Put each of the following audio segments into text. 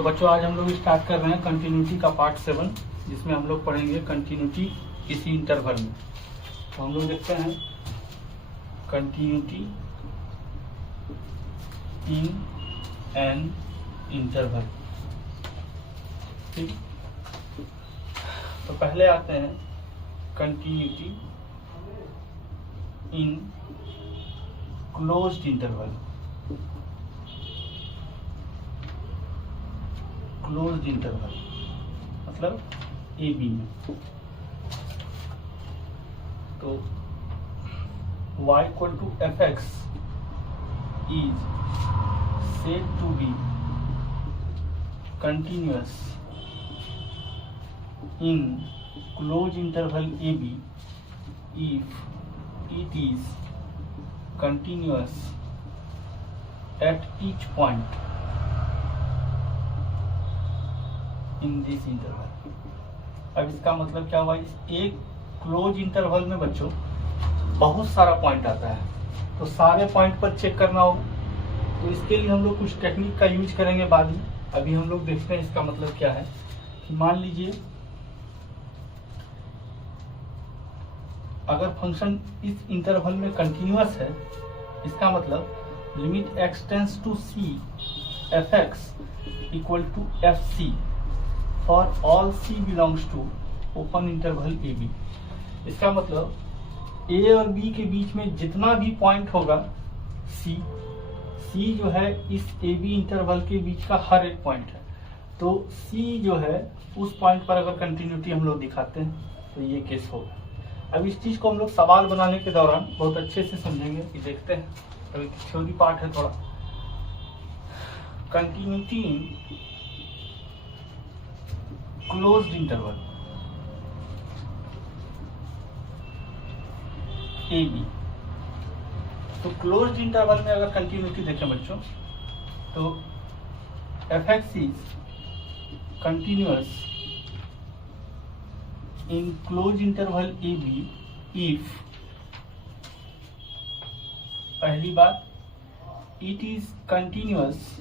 तो बच्चों आज हम लोग स्टार्ट कर रहे हैं कंटिन्यूटी का पार्ट 7, जिसमें हम लोग पढ़ेंगे कंटिन्यूटी किसी इंटरवल में। तो हम लोग देखते हैं कंटिन्यूटी इन एन इंटरवल। ठीक, तो पहले आते हैं continuity in closed interval. Closed interval मतलब ए बी में। तो y equal to f x is said to be continuous in closed interval AB if it is continuous at each point in this interval। अब इसका मतलब क्या हुआ, इस एक क्लोज इंटरवल में बच्चों बहुत सारा पॉइंट आता है, तो सारे पॉइंट पर चेक करना होगा। तो इसके लिए हम लोग कुछ टेक्निक का यूज करेंगे बाद में। अभी हम लोग देखते हैं इसका मतलब क्या है कि मान लीजिए अगर फंक्शन इस इंटरवल में कंटिन्यूअस है, इसका मतलब limit x tends to c f x equal to f c for all c belongs to open interval a b. इसका मतलब ए और बी के बीच में जितना भी पॉइंट होगा सी जो है इस ए बी इंटरवल के बीच का हर एक पॉइंट है। तो सी जो है उस पॉइंट पर अगर कंटिन्यूटी हम लोग दिखाते हैं तो ये केस होगा। अब इस चीज को हम लोग सवाल बनाने के दौरान बहुत अच्छे से समझेंगे कि देखते हैं। अभी थ्योरी पार्ट है थोड़ा। Continuity in closed interval a b. तो क्लोज्ड इंटरवल में अगर कंटिन्यूटी देखें बच्चों तो f x is continuous in close interval a b if, पहली बात, it is continuous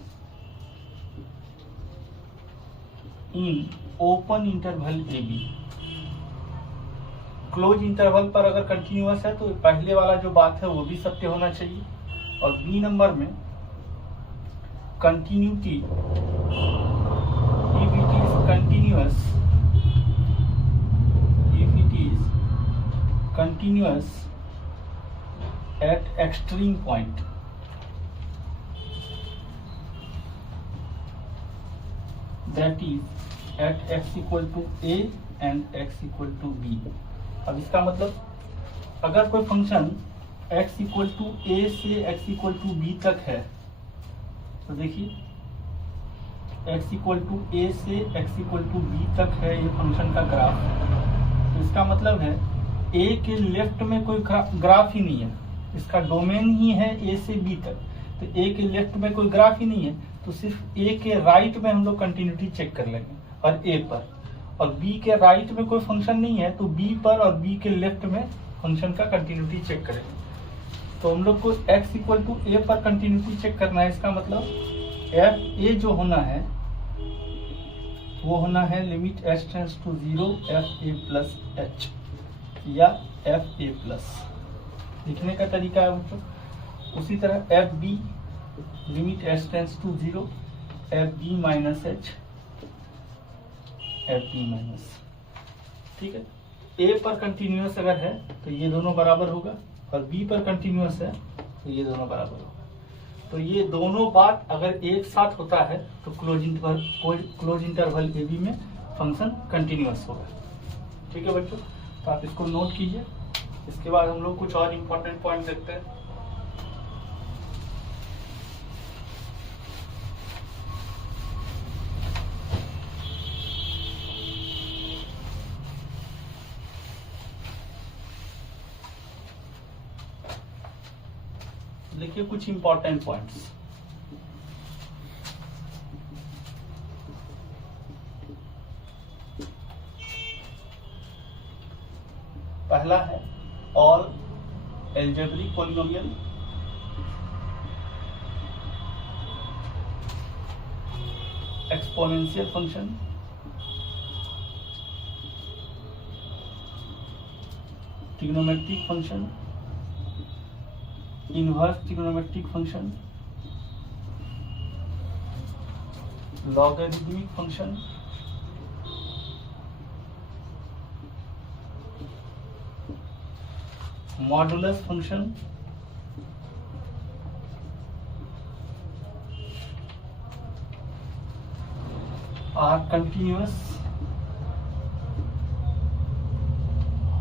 in open interval a b. Close interval पर अगर कंटिन्यूअस है तो पहले वाला जो बात है वो भी सत्य होना चाहिए। और बी नंबर में continuity if it is continuous at extreme point. That is at x equal to a and x equal to b। अब इसका मतलब अगर कोई function x equal to a से x इक्वल टू b तक है, तो देखिए x इक्वल टू a से x इक्वल टू b तक है ये फंक्शन का ग्राफ। तो इसका मतलब है a के लेफ्ट में कोई ग्राफ ही नहीं है, इसका डोमेन ही है a से b तक। तो a के लेफ्ट में कोई ग्राफ ही नहीं है, तो सिर्फ a के राइट में हम लोग कंटिन्यूटी चेक कर लेंगे और a पर, और b के राइट में कोई फंक्शन नहीं है तो b पर और b के लेफ्ट में फंक्शन का कंटिन्यूटी चेक करेंगे। तो हम लोग को x इक्वल टू a पर कंटिन्यूटी चेक करना है। इसका मतलब एफ ए जो होना है वो होना है limit h tends to 0 f a plus h या एफ ए प्लस। लिखने का तरीका है बच्चों। उसी तरह f b limit h tends to 0 f b minus h f b minus. ठीक है, ए पर कंटिन्यूअस अगर है तो ये दोनों बराबर होगा, और बी पर कंटिन्यूअस है तो ये दोनों बराबर होगा। तो ये दोनों बात अगर एक साथ होता है तो क्लोज इंटरवल ए बी में फंक्शन कंटिन्यूअस होगा। ठीक है बच्चों, तो आप इसको नोट कीजिए। इसके बाद हम लोग कुछ और इम्पोर्टेंट पॉइंट देखते हैं। देखिए कुछ इंपॉर्टेंट पॉइंट्स। पहला है all algebraic polynomial. Exponential function, trigonometric function, inverse trigonometric function, logarithmic function, modulus function, are continuous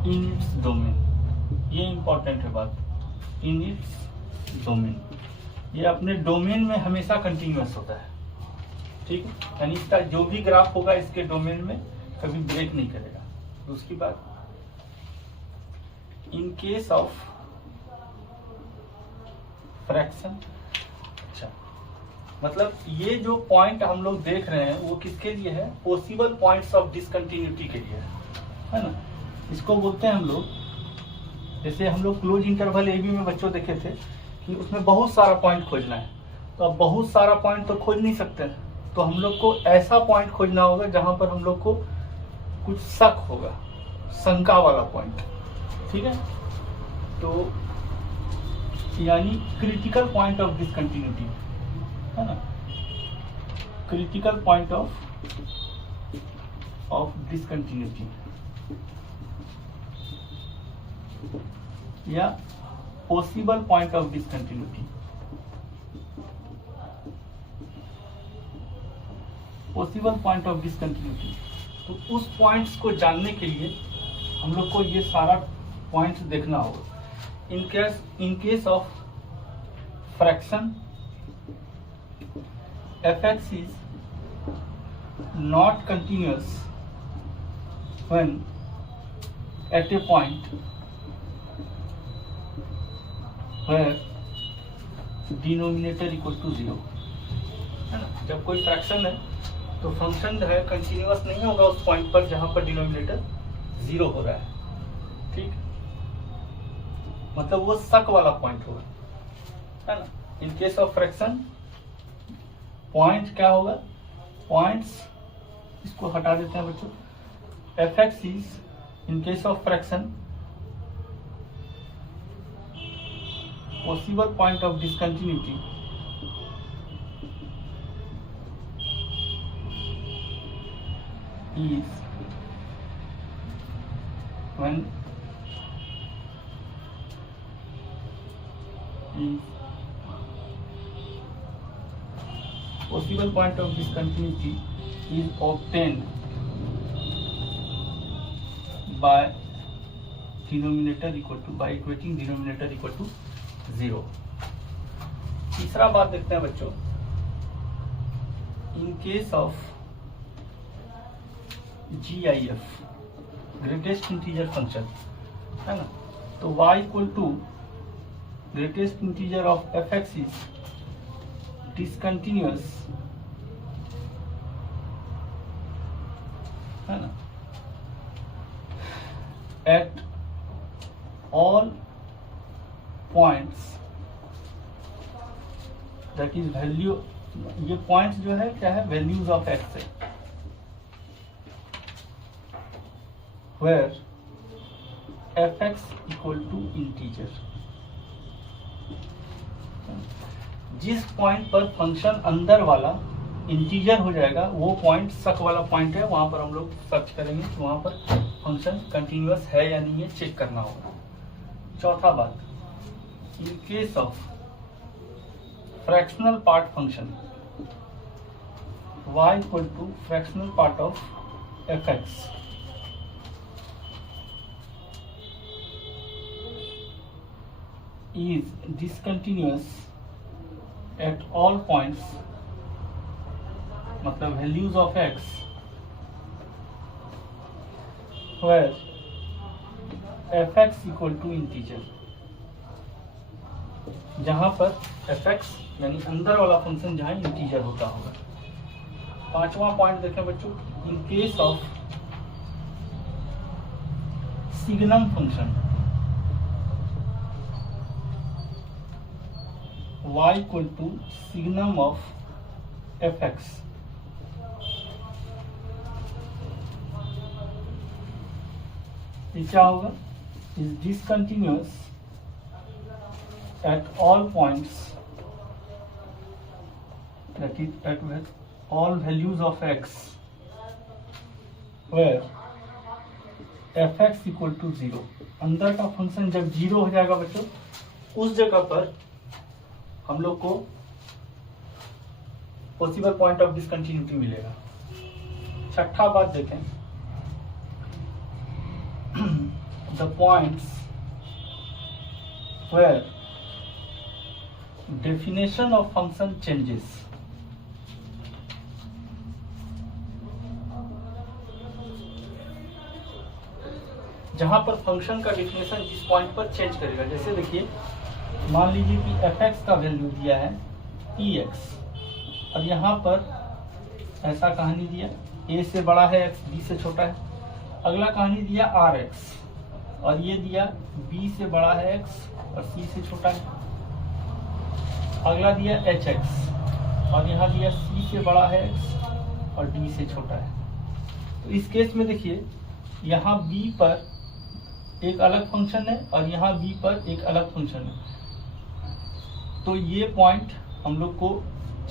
in its domain. ये इंपॉर्टेंट है बात, इन इट्स डोमेन, ये अपने डोमेन में हमेशा कंटिन्यूअस होता है, ठीक है, यानी इसका जो भी ग्राफ होगा इसके डोमेन में कभी ब्रेक नहीं करेगा। तो उसकी बात, इन केस ऑफ फ्रैक्शन, अच्छा मतलब ये जो पॉइंट हम लोग देख रहे हैं वो किसके लिए है, पॉसिबल पॉइंट्स ऑफ डिसकंटिन्यूटी के लिए है ना। इसको बोलते हैं हम लोग, जैसे हम लोग क्लोज इंटरवल एबी में बच्चों देखे थे कि उसमें बहुत सारा पॉइंट खोजना है, तो अब बहुत सारा पॉइंट तो खोज नहीं सकते, तो हम लोग को ऐसा पॉइंट खोजना होगा जहां पर हम लोग को कुछ शक होगा, शंका वाला पॉइंट, ठीक है। तो यानी क्रिटिकल पॉइंट ऑफ डिसकंटिन्यूटी है ना, क्रिटिकल पॉइंट ऑफ डिसकंटिन्यूटी या possible point of discontinuity. Possible point of discontinuity, तो उस पॉइंट्स को जानने के लिए हम लोग को ये सारा पॉइंट्स देखना होगा। in case of fraction, fx is not continuous when at a point where denominator equal to 0 है ना। जब कोई फ्रैक्शन है तो फंक्शन जो है कंटिन्यूअस नहीं होगा उस पॉइंट पर जहां पर डिनोमिनेटर 0 हो रहा है, ठीक, मतलब वो शक वाला पॉइंट होगा, है ना। इन केस ऑफ फ्रैक्शन पॉइंट क्या होगा, पॉइंट्स इसको हटा देते हैं बच्चों, F x is in case of fraction possible point of discontinuity is when possible point of discontinuity is obtained by denominator equal to, by equating denominator equal to 0। तीसरा बात देखते हैं बच्चों, in case of GIF greatest integer function है ना, तो y equal to greatest integer of f x is discontinuous है ना at all points, that is value, ये पॉइंट्स जो है क्या है, वैल्यूज ऑफ एक्स है, where fx equal to integer। जिस पॉइंट पर फंक्शन अंदर वाला इंटीजर हो जाएगा वो पॉइंट शक वाला पॉइंट है, वहां पर हम लोग सर्च करेंगे तो वहां पर फंक्शन कंटिन्यूअस है या नहीं है चेक करना होगा। चौथा बात, in case of fractional part function y equal to fractional part of fx is discontinuous at all points, मतलब values of x where fx equal to integer, जहां पर fx यानी अंदर वाला फंक्शन जहां इंटीजर होता होगा। पांचवा पॉइंट देखें बच्चों, in case of signum function y equal to signum of fx ये क्या होगा, is discontinuous at all points, that is at all values of x where fx equal to 0। अंदर का फंक्शन जब 0 हो जाएगा बच्चों, उस जगह पर हम लोग को पॉसिबल पॉइंट ऑफ डिसकंटिन्यूटी मिलेगा। छठा बात देखें, the points where definition of function changes, जहां पर फंक्शन का डेफिनेशन जिस पॉइंट पर चेंज करेगा। जैसे देखिए, मान लीजिए कि fx का वैल्यू दिया है px, और यहाँ पर ऐसा कहानी दिया a से बड़ा है x, b से छोटा है। अगला कहानी दिया rx, और ये दिया b से बड़ा है x और c से छोटा है। अगला दिया hx, और यहाँ दिया c से बड़ा है x और d से छोटा है। तो इस केस में देखिए, यहाँ b पर एक अलग फंक्शन है और यहाँ b पर एक अलग फंक्शन है। तो ये पॉइंट हम लोग को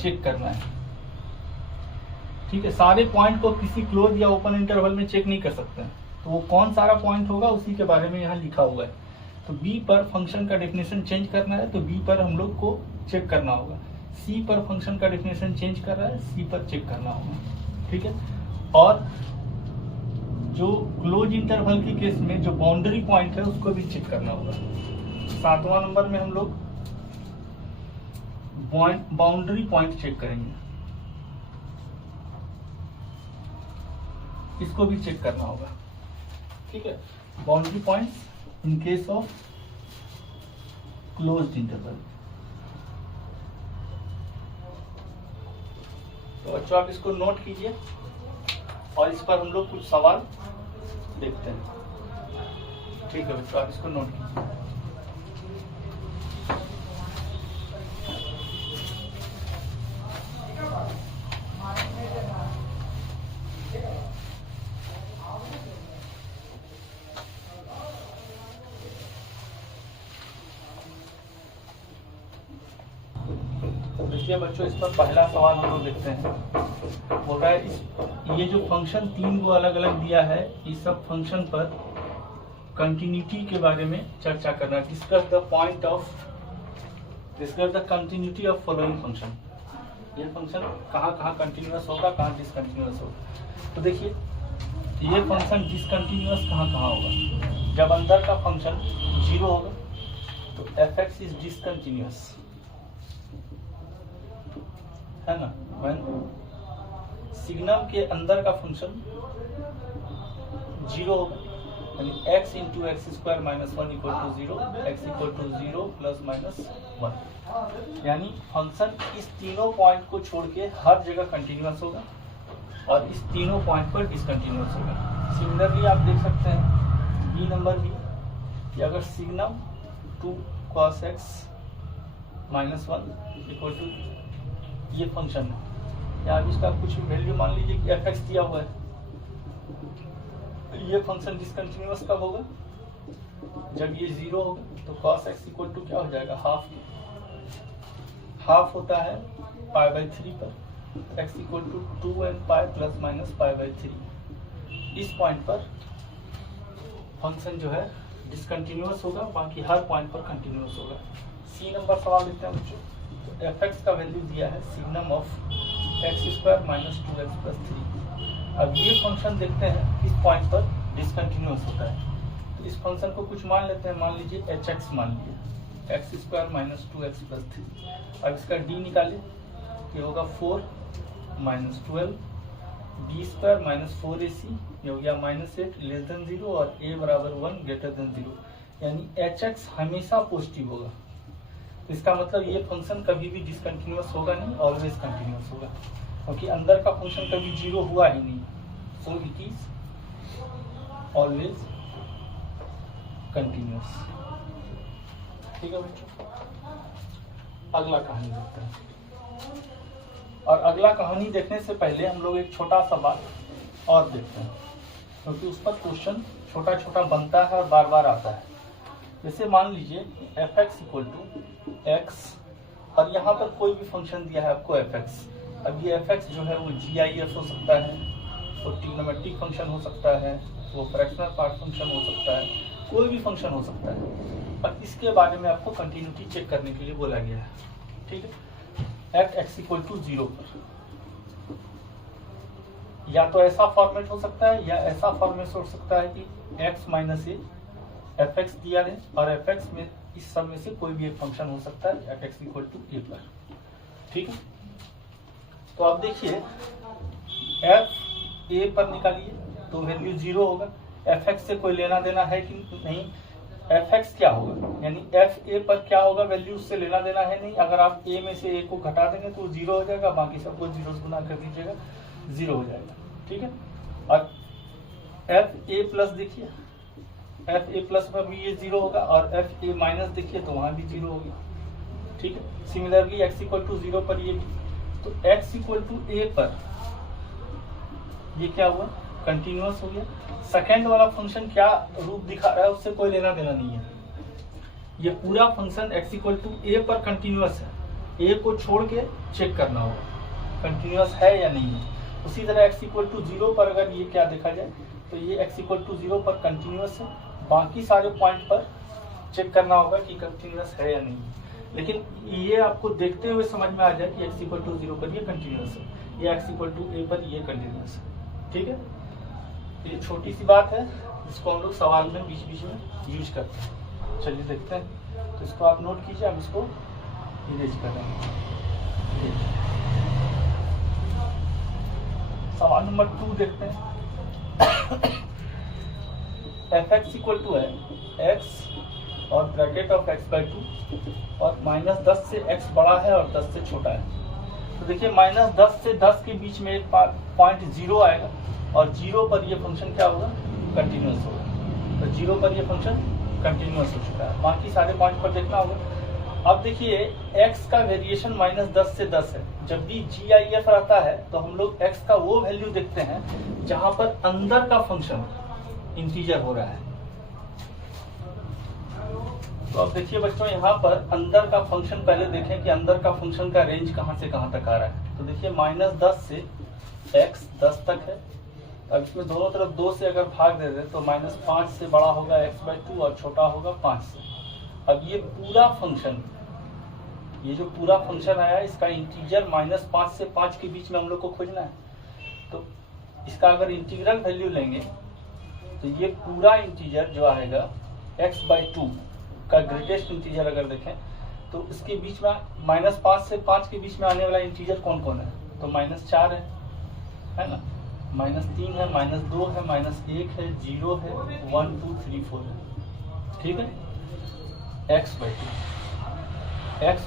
चेक करना है, ठीक है। सारे पॉइंट को किसी क्लोज या ओपन इंटरवल में चेक नहीं कर सकते हैं, तो वो कौन सारा पॉइंट होगा उसी के बारे में यहाँ लिखा हुआ है। तो b पर फंक्शन का डेफिनेशन चेंज करना है, तो b पर हम लोग को चेक करना होगा। c पर फंक्शन का डेफिनेशन चेंज कर रहा है, c पर चेक करना होगा, ठीक है। और जो क्लोज इंटरवल के केस में जो बाउंड्री पॉइंट है उसको भी चेक करना होगा। 7वां नंबर में हम लोग बाउंड्री पॉइंट चेक करेंगे, इसको भी चेक करना होगा, ठीक है। Boundary points in case of closed interval. तो बच्चों आप इसको नोट कीजिए और इस पर हम लोग कुछ सवाल देखते हैं, ठीक है बच्चों, आप इसको नोट कीजिए। देखिए बच्चों, इस पर पहला सवाल हम लोग देखते हैं। बोल रहा है ये जो फंक्शन 3 को अलग अलग दिया है, इस सब फंक्शन पर कंटिन्यूटी के बारे में चर्चा करना। Discuss the continuity of following function. ये फंक्शन कहाँ कंटिन्यूअस होगा, कहाँ डिसकंटिन्यूअस होगा। तो देखिए, ये फंक्शन डिसकंटिन्यूअस कहाँ होगा, जब अंदर का फंक्शन 0 होगा तो fx इज डिसकंटिन्यूअस, है ना। व्हेन सिग्नम के अंदर का फंक्शन 0 होगा, यानी x into x square minus 1 equal to 0, x equal to 0 plus minus 1, यानी फंक्शन इस तीनों पॉइंट को छोड़ के हर जगह कंटिन्यूअस होगा और इस तीनों पॉइंट पर डिसकंटिन्यूअस होगा। सिमिलरली आप देख सकते हैं बी नंबर भी, कि अगर signum 2 cos x minus 1 equal to ये फंक्शन है, या इसका कुछ वैल्यू मान लीजिए कि fx दिया हुआ है, ये फंक्शन डिसकंटिन्यूअस कब होगा, जब ये 0 होगा। तो cos x इक्वल टू क्या हो जाएगा, हाफ होता है पाई बाई 3 पर, x equal to 2n pi plus minus pi by 3। इस पॉइंट पर फंक्शन जो है डिसकंटिन्यूअस होगा, बाकी हर पॉइंट पर कंटिन्यूअस होगा। सी नंबर सवाल देखते हैं बच्चों। तो fx का वैल्यू दिया है signum of x square minus 2x plus 3। अब ये फंक्शन देखते हैं किस पॉइंट पर डिसकंटिन्यूअस होता है। तो इस फंक्शन को कुछ मान लेते हैं, मान लीजिए hx मान लीजिए, x square minus 2x plus 3। अब इसका d निकाले, ये होगा 4 minus 12, d square minus 4ac, ये हो गया माइनस 8 लेस देन 0 और a बराबर 1 ग्रेटर देन 0, यानी hx हमेशा पॉजिटिव होगा। इसका मतलब ये फंक्शन कभी भी डिसकंटिन्यूअस होगा नहीं, ऑलवेज कंटिन्यूअस होगा, क्योंकि अंदर का फंक्शन कभी 0 हुआ ही नहीं। So it is always continuous, ठीक है बच्चों। अगला कहानी देखते हैं, और अगला कहानी देखने से पहले हम लोग एक छोटा सा बात और देखते हैं। क्योंकि उस पर क्वेश्चन छोटा छोटा बनता है और बार बार आता है। जैसे मान लीजिए f x equal to x और यहाँ पर कोई भी फंक्शन दिया है आपको एफ एक्स। अब ये एफ एक्स जो है वो GIF हो सकता है, वो ट्रिग्नोमेट्रिक फंक्शन हो सकता है, वो फ्रैक्शनल पार्ट फंक्शन हो सकता है, कोई भी फंक्शन हो सकता है। और इसके बारे में आपको कंटिन्यूटी चेक करने के लिए बोला गया है। ठीक है, एट एक्स इक्वल टू 0 पर या तो ऐसा फॉर्मेट हो सकता है या ऐसा फॉर्मेट हो सकता है कि x minus A F x दिया है और एफ एक्स में इस सब में से कोई भी एक फंक्शन हो सकता है एफ एक्स इक्वल टू ए पर। ठीक है, तो आप देखिए एफ ए पर निकालिए तो वैल्यू 0 होगा। एफ एक्स से कोई लेना देना है कि नहीं, एफ एक्स क्या होगा यानी एफ ए पर क्या होगा वैल्यू, उससे लेना देना है नहीं। अगर आप ए में से ए को घटा देंगे तो 0 हो जाएगा, बाकी सबको 0 से गुना कर दीजिएगा 0 हो जाएगा। ठीक है, और एफ ए प्लस देखिए एफ ए प्लस पर भी ये 0 होगा और एफ ए माइनस देखिए तो वहां भी 0 होगा। ठीक है, सिमिलरली एक्स इक्वल टू 0 पर ये भी, तो एक्स इक्वल टू ए पर ये क्या हुआ, कंटिन्यूअस हो गया। सेकेंड वाला फंक्शन क्या रूप दिखा रहा है उससे कोई लेना देना नहीं है। ये पूरा फंक्शन एक्स इक्वल टू ए पर कंटिन्यूअस है, ए को छोड़ के चेक करना होगा कंटिन्यूअस है या नहीं है। उसी तरह एक्स इक्वल टू 0 पर अगर ये क्या देखा जाए तो ये एक्स इक्वल टू 0 पर कंटिन्यूअस है, बाकी सारे पॉइंट पर चेक करना होगा कि कंटिन्यूअस है या नहीं। लेकिन ये आपको देखते हुए समझ में आ जाए कि एक्स इक्वल टू 0 पर ये कंटिन्यूअस है, ये एक्स इक्वल टू ए पर ये कंटिन्यूअस है। ठीक है, ये छोटी सी बात है जिसको हम लोग सवाल में बीच बीच में यूज करते हैं। चलिए देखते हैं, तो इसको आप नोट कीजिए, हम इसको इरेज कर रहे हैं। सवाल नंबर 2 देखते हैं। एफ एक्स इक्वल टू है एक्स और ब्रैकेट ऑफ एक्स बाई 2 और माइनस 10 से एक्स बड़ा है और 10 से छोटा है। तो देखिए माइनस 10 से 10 के बीच में एक पॉइंट 0 आएगा और 0 पर ये फंक्शन क्या होगा, कंटिन्यूअस होगा। तो 0 पर ये फंक्शन कंटिन्यूअस हो चुका है, बाकी सारे पॉइंट पर देखना होगा। अब देखिए x का वेरिएशन माइनस 10 से 10 है। जब भी GIF रहता है तो हम लोग x का वो वैल्यू देखते हैं जहां पर अंदर का फंक्शन इंटीजर हो रहा है। तो अब देखिए बच्चों, यहाँ पर अंदर का फंक्शन पहले देखें कि अंदर का फंक्शन का रेंज कहां से कहां तक आ रहा है। तो देखिए माइनस 10 से x 10 तक है। अब इसमें दोनों तरफ 2 से अगर भाग दे दें तो माइनस 5 से बड़ा होगा x बाई 2 और छोटा होगा 5 से। अब ये पूरा फंक्शन, ये जो पूरा फंक्शन आया इसका इंटीजर माइनस 5 से 5 के बीच में हम लोग को खोजना है। तो इसका अगर इंटीग्रल वैल्यू लेंगे तो ये पूरा इंटीजर जो आएगा x बाई 2 का ग्रेटेस्ट इंटीजर अगर देखें तो इसके बीच में माइनस 5 से 5 के बीच में आने वाला इंटीजर कौन कौन है, तो माइनस 4 है ना, माइनस 3 है, माइनस 2 है, माइनस 1 है, 0 है, 1 2 3 4 है। ठीक है, x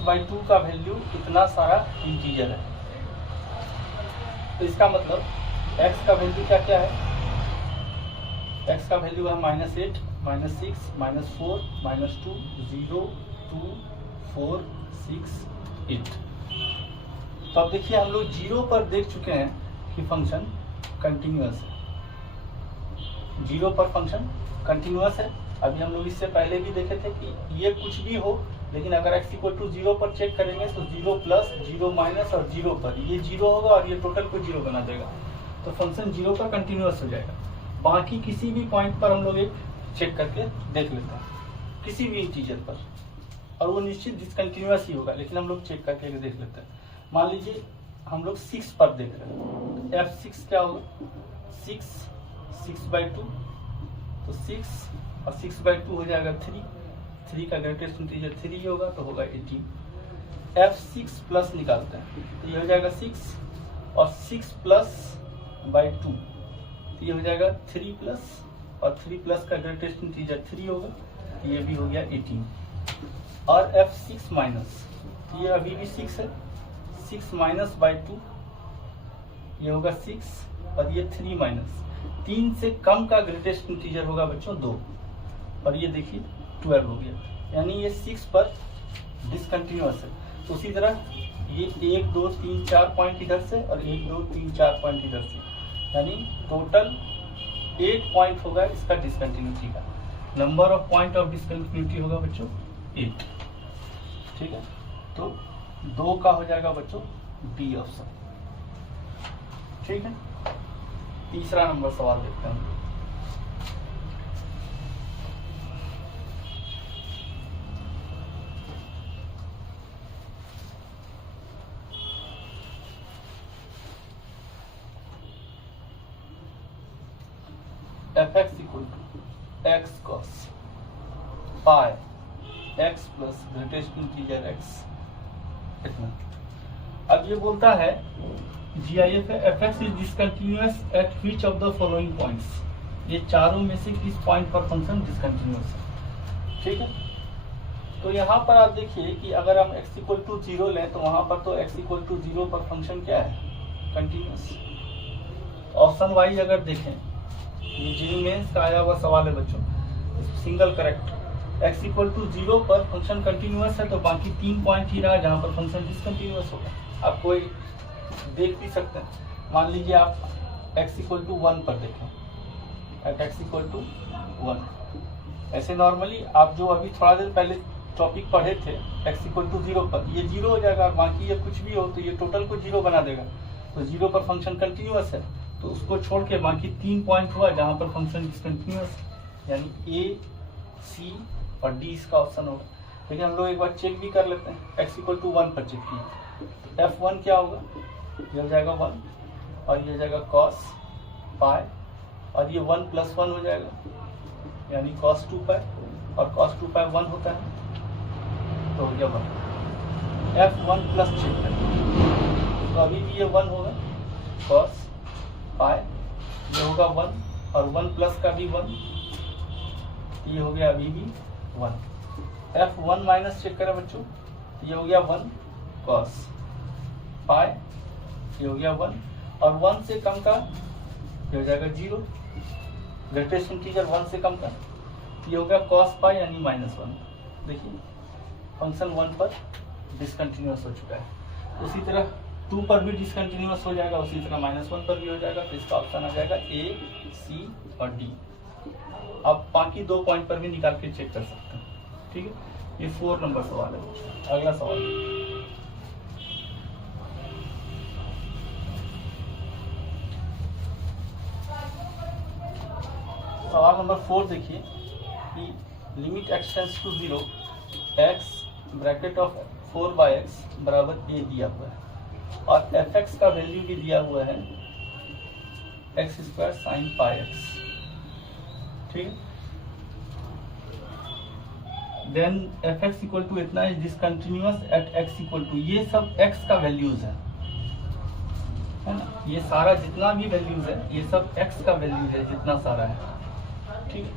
बाई 2 का वैल्यू इतना सारा इंटीजर है। तो इसका मतलब x का वैल्यू क्या क्या है, x का वैल्यू है माइनस 8, माइनस 6, माइनस 4, माइनस 2, 0, 2, 4, 6, 8। तो अब देखिए हम लोग 0 पर देख चुके हैं कि फंक्शन कंटिन्यूअस है। 0 पर फंक्शन कंटिन्यूअस है। अभी हम लोग इससे पहले भी देखे थे कि ये कुछ भी हो, लेकिन अगर x इक्वल टू 0 पर चेक करेंगे तो 0 प्लस 0 माइनस और 0 पर ये 0 होगा और ये टोटल को 0 बना देगा। तो फंक्शन 0 पर कंटिन्यूअस हो जाएगा। बाकी किसी भी पॉइंट पर हम लोग एक चेक करके देख लेते हैं, किसी भी इंटीजर पर, और वो निश्चित डिसकंटिन्यूअस ही होगा, लेकिन हम लोग चेक करके देख लेते हैं। मान लीजिए हम लोग 6 पर देख रहे हैं, तो f6 क्या होगा, 6 बाई 2, तो 6 और 6 बाई 2 हो जाएगा 3 का ग्रेटेस्ट इंटीजर 3 होगा तो होगा 18। f6 प्लस निकालते हैं तो ये हो जाएगा 6 और 6 प्लस बाई 2 तो ये हो जाएगा 3 प्लस, और 3 प्लस का ग्रेटेस्ट इंटीजर 3 होगा तो ये भी हो गया 18। और f6 माइनस, ये अभी भी 6 है, 6 माइनस बाई 2 ये होगा 6 और ये 3 माइनस, 3 से कम का ग्रेटेस्ट इंटीजर होगा बच्चों 2 और ये देखिए 12 हो गया, यानी ये 6 पर डिसकंटिन्यूअस है। तो उसी तरह ये 1 2 3 4 पॉइंट इधर से और 1 2 3 4 पॉइंट इधर से, यानी टोटल 8 पॉइंट होगा इसका डिसकंटिन्यूटी का। Number of point of discontinuity होगा बच्चों 8। ठीक है, तो 2 का हो जाएगा बच्चों बी ऑप्शन। ठीक है, तीसरा नंबर सवाल देखते हैं। fx equal to x cos pi x plus greatest integer x इतना। अब ये बोलता है GIF है fx is discontinuous at which of the following points. ये चारों में से किस पॉइंट पर फंक्शन डिसकंटिन्यूअस है। ठीक है, तो यहाँ पर आप देखिए कि अगर हम x इक्वल टू 0 लें तो वहां पर तो x इक्वल टू 0 पर फंक्शन क्या है, कंटिन्यूअस। ऑप्शन वाइज अगर देखें, ये जी मेंस का आया हुआ सवाल है बच्चों, single correct. x equal to 0 पर फंक्शन कंटिन्यूअस है तो बाकी 3 पॉइंट ही रहा जहां पर फंक्शन डिसकंटिन्यूअस होगा। आप कोई देख भी सकते हैं, मान लीजिए आप x इक्वल टू 1 पर देखें, एट x इक्वल टू 1। ऐसे नॉर्मली आप जो अभी थोड़ा देर पहले टॉपिक पढ़े थे x इक्वल टू 0 पर, ये 0 हो जाएगा और बाकी ये कुछ भी हो तो ये टोटल को 0 बना देगा। तो 0 पर फंक्शन कंटिन्यूअस है तो उसको छोड़ के बाकी 3 पॉइंट हुआ जहां पर फंक्शन डिसकंटिन्यूअस, यानी ए, सी और डी इसका ऑप्शन होगा। लेकिन हम लोग एक बार चेक भी कर लेते हैं, x इक्वल टू 1 पर चेक किए तो f1 क्या होगा, ये हो जाएगा 1 और ये हो जाएगा cos पाई और ये 1 प्लस 1 हो जाएगा यानी cos 2 पाई और cos 2 पाई 1 होता है तो हो गया 1। f1 प्लस चेक करें तो अभी भी ये 1 होगा, cos पाई ये होगा 1 और 1 प्लस का भी 1, ये हो गया अभी भी 1। f1 माइनस चेक करें बच्चों, ये हो गया 1 cos पाई, ये हो गया 1 और 1 से कम का ये हो जाएगा 0, ग्रेटेस्ट इंटीजर 1 से कम का ये हो गया cos पाई यानी -1। देखिए फंक्शन 1 पर डिसकंटिन्यूअस हो चुका है। उसी तरह 2 पर भी डिसकंटिन्यूअस हो जाएगा, उसी तरह -1 पर भी हो जाएगा। तो इसका ऑप्शन आ जाएगा ए, सी और डी। आप बाकी 2 पॉइंट पर भी निकाल के चेक कर सकते हैं। ठीक है, ये 4 नंबर सवाल है। अगला सवाल, सवाल नंबर 4 देखिए कि limit x tends to 0 x bracket of 4/x बराबर a दिया हुआ है और fx का वैल्यू भी दिया हुआ है x square sine pi x। ठीक है, देन fx इक्वल टू इतना is discontinuous at x equal to, ये सब x का वैल्यूज है ना, ये सारा जितना भी वैल्यूज है ये सब x का वैल्यूज है जितना सारा है। ठीक है,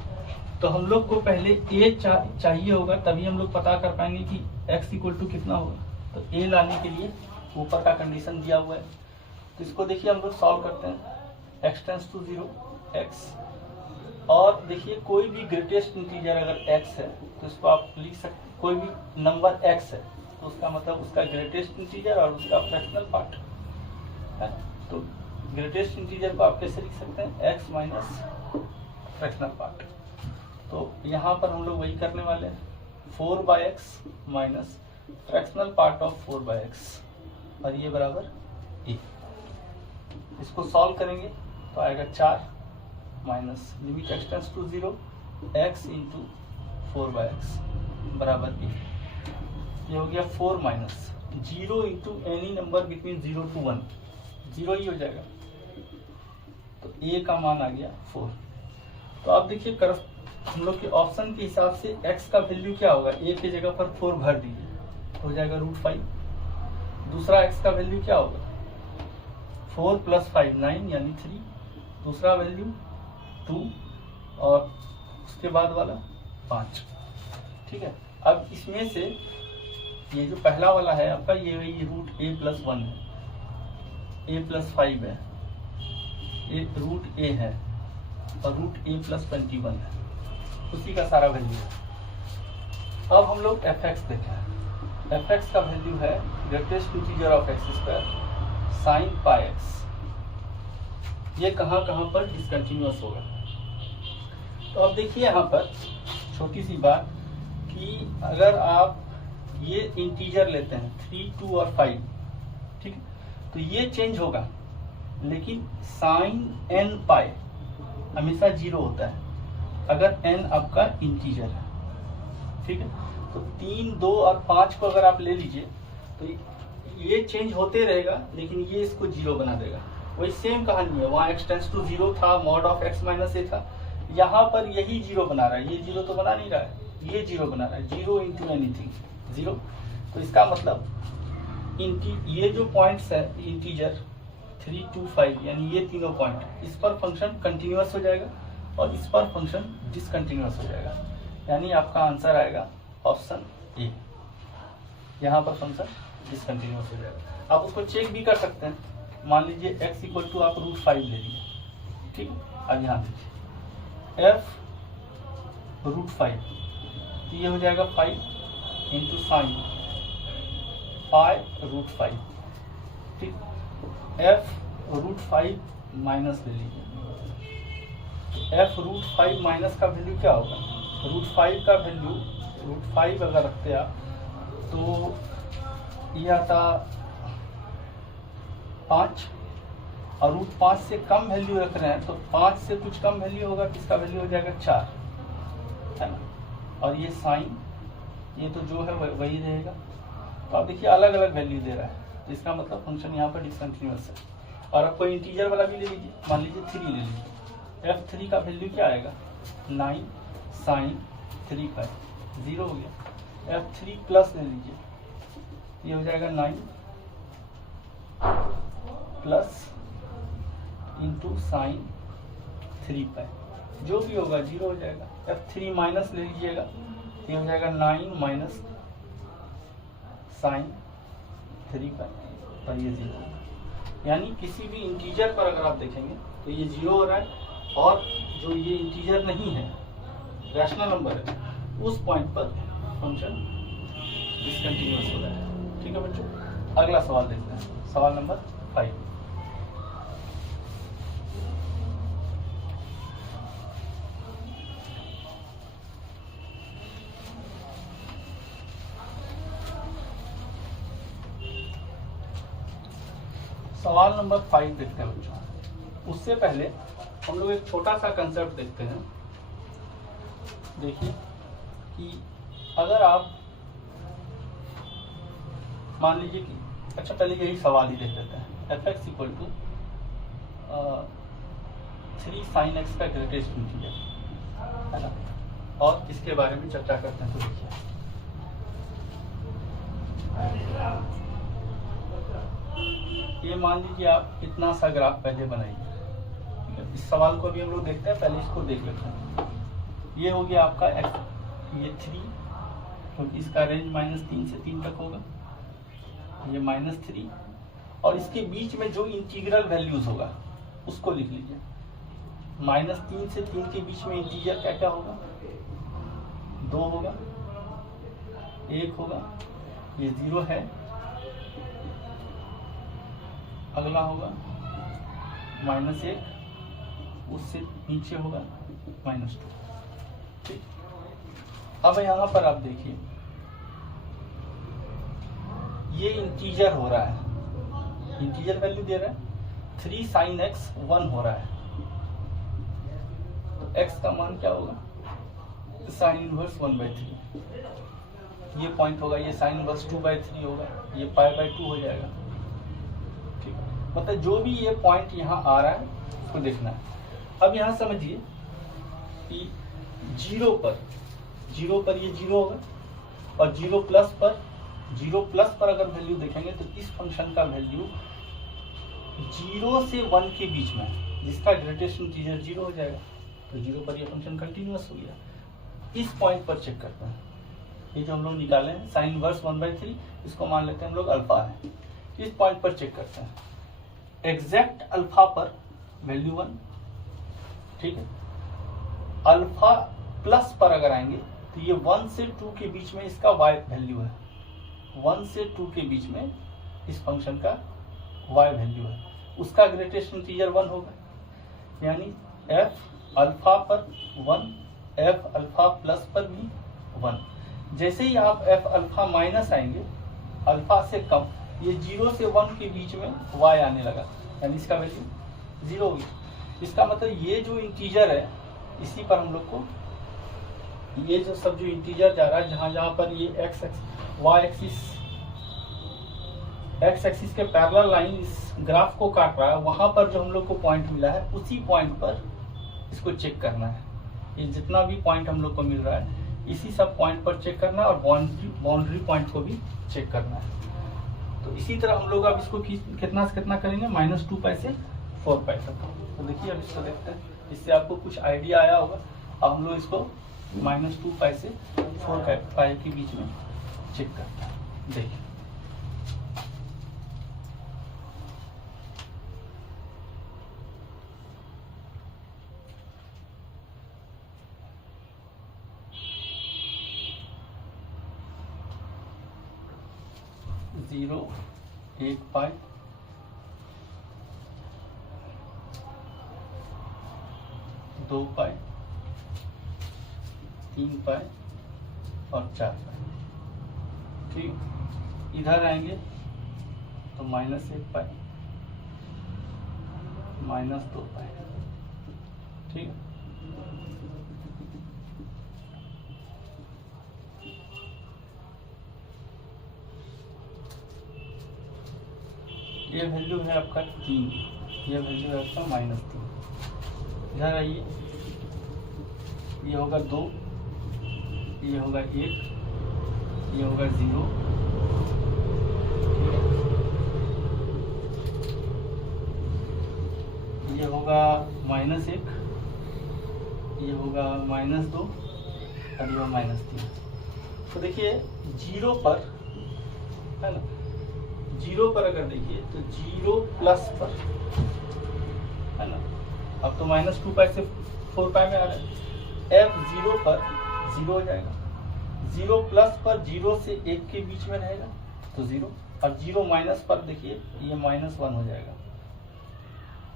तो हम लोग को पहले a चाहिए होगा तभी हम लोग पता कर पाएंगे कि x इक्वल टू कितना होगा। तो a लाने के लिए ऊपर का कंडीशन दिया हुआ है, तो इसको देखिए हम लोग सॉल्व करते हैं। x टेंड्स टू 0 x, और देखिए कोई भी ग्रेटेस्ट इंटीजर अगर x है तो इसको आप लिख सकते, कोई भी नंबर x है तो उसका मतलब उसका ग्रेटेस्ट इंटीजर और उसका फ्रैक्शनल पार्ट है। तो ग्रेटेस्ट इंटीजर को आप कैसे लिख सकते हैं, x माइनस फ्रैक्शनल पार्ट। तो यहाँ पर हम लोग वही करने वाले हैं, 4/x minus fractional part of 4/x और ये बराबर a। इसको सॉल्व करेंगे तो आएगा 4 minus limit x tends to 0 x into 4/x बराबर a। ये हो गया 4 minus 0 into any number between 0 to 1, 0 ही हो जाएगा। तो a का मान आ गया 4। तो आप देखिए हम लोग के ऑप्शन के हिसाब से x का वैल्यू क्या होगा, a की जगह पर 4 भर दीजिए हो जाएगा √5। दूसरा x का वैल्यू क्या होगा, 4 + 5 9 यानी 3, दूसरा वैल्यू 2 और उसके बाद वाला 5। ठीक है, अब इसमें से ये जो पहला वाला है आपका ये √a+1 है, a+5 है, ये √a है और √a+21 है, उसी का सारा वैल्यू है। अब हम लोग fx देखें, fx का वैल्यू है greatest integer of x² sign pi x। ये कहाँ पर डिसकंटिन्यूअस होगा, तो अब देखिए यहाँ पर छोटी सी बात कि अगर आप ये इंटीजर लेते हैं 3, 2 और 5, ठीक है, तो ये चेंज होगा, लेकिन साइन n पाई हमेशा 0 होता है अगर n आपका इंटीजर है, ठीक है। तो 3, 2 और 5 को अगर आप ले लीजिए तो ये चेंज होते रहेगा, लेकिन ये इसको 0 बना देगा। वही सेम कहानी है, वहाँ x टेंड्स टू 0 था, mod of x minus a था, यहाँ पर यही 0 बना रहा है, ये 0 तो बना नहीं रहा है, ये 0 बना रहा है, 0 इंटू एनीथिंग 0। तो इसका मतलब ये जो पॉइंट्स है इंटीजर 3, 2, 5 यानी ये तीनों पॉइंट, इस पर फंक्शन कंटिन्यूअस हो जाएगा और इस पर फंक्शन डिसकंटिन्यूअस हो जाएगा, यानी आपका आंसर आएगा ऑप्शन ए। यहाँ पर फंक्शन डिसकंटिन्यूअस हो जाएगा। आप उसको चेक भी कर सकते हैं, मान लीजिए x इक्वल टू आप √5 ले लीजिए, ठीक है। अब यहाँ देखिए f √5, तो ये हो जाएगा 5 इंटू साइन पाई √5, ठीक। f √5 माइनस ले लीजिए, f √5 माइनस का वैल्यू क्या होगा, √5 का वैल्यू √5 अगर रखते आप तो ये आता 5, और √5 से कम वैल्यू रख रहे हैं तो 5 से कुछ कम वैल्यू होगा, किसका वैल्यू हो जाएगा 4, है ना। और ये साइन ये तो जो है वही रहेगा। तो आप देखिए अलग अलग वैल्यू दे रहा है, तो इसका मतलब फंक्शन यहाँ पर डिसकंटिन्यूअस है। और आप कोई इंटीजर वाला भी ले लीजिए, मान लीजिए 3 ले लीजिए, f3 का वैल्यू क्या आएगा 9 साइन 3 पाई, 0 हो गया। f3 प्लस ले लीजिए, ये हो जाएगा 9 प्लस इंटू साइन 3 पाई, जो भी होगा 0 हो जाएगा। f3 माइनस ले लीजिएगा, ये हो जाएगा 9 माइनस साइन 3 पाई और ये 0 होगा। यानी किसी भी इंटीजर पर अगर आप देखेंगे तो ये 0 हो रहा है, और जो ये इंटीजर नहीं है रैशनल नंबर है, उस पॉइंट पर फंक्शन डिसकंटिन्यूअस हो रहा है, ठीक है बच्चों। अगला सवाल देखते हैं, सवाल नंबर 5। सवाल नंबर 5 देखते हैं बच्चों। उससे पहले हम लोग एक छोटा सा कंसेप्ट देखते हैं। देखिए कि अगर आप मान लीजिए कि अच्छा पहले यही सवाल ही देख लेते हैं, f(x) equal to 3 sin x का ग्रेटेस्ट इंटीजर, है ना, और इसके बारे में चर्चा करते हैं। तो देखिए ये मान लीजिए आप इतना सा ग्राफ पहले बनाइए, इस सवाल को भी हम लोग देखते हैं, पहले इसको देख लेते हैं। ये हो गया आपका x, ये 3, क्योंकि इसका रेंज -3 से 3 तक होगा, ये -3, और इसके बीच में जो इंटीग्रल वैल्यूज होगा उसको लिख लीजिए। -3 से 3 के बीच में इंटीजर क्या क्या होगा, 2 होगा, 1 होगा, ये 0 है, अगला होगा -1, उससे नीचे होगा -2, ठीक। अब यहाँ पर आप देखिए ये इंटीजर हो रहा है, इंटीजर वैल्यू दे रहा है, 3 sin x 1 हो रहा है, तो x का मान क्या होगा, साइन इनवर्स 1/3, ये पॉइंट होगा, ये साइन इनवर्स 2/3 होगा, ये π/2 हो जाएगा, ठीक। मतलब जो भी ये पॉइंट यहाँ आ रहा है उसको देखना है। अब यहाँ समझिए कि 0 पर ये 0 होगा, और 0 प्लस पर अगर वैल्यू देखेंगे तो इस फंक्शन का वैल्यू 0 से 1 के बीच में, जिसका ग्रेटेस्ट इंटीजर 0 हो जाएगा, तो 0 पर ये फंक्शन कंटिन्यूअस हो गया। इस पॉइंट पर चेक करते हैं, ये जो हम लोग निकाले हैं साइन इनवर्स 1/3, इसको मान लेते हैं हम लोग अल्फा है। इस पॉइंट पर चेक करते हैं, एग्जैक्ट अल्फा पर वैल्यू 1, ठीक है। अल्फा प्लस पर अगर आएंगे तो ये 1 से 2 के बीच में इसका y वैल्यू है, 1 से 2 के बीच में इस फंक्शन का y वैल्यू है, उसका ग्रेटेस्ट इंटीजर 1 होगा, यानी f अल्फा पर 1 जैसे ही आप एफ अल्फा माइनस आएंगे, अल्फा से कम, ये 0 से 1 के बीच में y आने लगा, यानी इसका वैल्यू 0 होगी। इसका मतलब ये जो इंटीजर है, इसी पर हम लोग को ये जो सब जो इंटीजर जा रहा है, जहां जहां पर ये एक्स एक्सिस के पैरेलल लाइन इस ग्राफ को काट रहा है, वहां पर जो हम लोग को पॉइंट मिला है, उसी पॉइंट पर इसको चेक करना है। ये जितना भी पॉइंट हम लोग को मिल रहा है, इसी सब पॉइंट पर चेक करना है, और बाउंड्री पॉइंट को भी चेक करना है। तो इसी तरह हम लोग अब इसको कितना से कितना करेंगे, -2π से 4π तक। तो देखिए अब इसको देखते हैं, इससे आपको कुछ आइडिया आया होगा। अब हम लोग इसको -2π से 4π के बीच में चेक करते हैं। देखिए जीरो, 1π, 2π, 3π और 4π। ठीक, इधर आएंगे तो -1π, -2π। ठीक, ये वैल्यू है आपका 3, ये वैल्यू है आपका -3। इधर आइए, ये होगा 2, ये होगा 1, ये होगा 0। ठीक है, ये होगा -1, ये होगा -2 और ये होगा -3। तो देखिए 0 पर है ना, 0 पर अगर देखिए तो 0 प्लस पर है ना, अब तो -2π से 4π में आ रहा है। f 0 पर 0 हो जाएगा, 0 प्लस पर 0 से 1 के बीच में रहेगा तो 0, और 0 माइनस पर देखिए ये -1 हो जाएगा।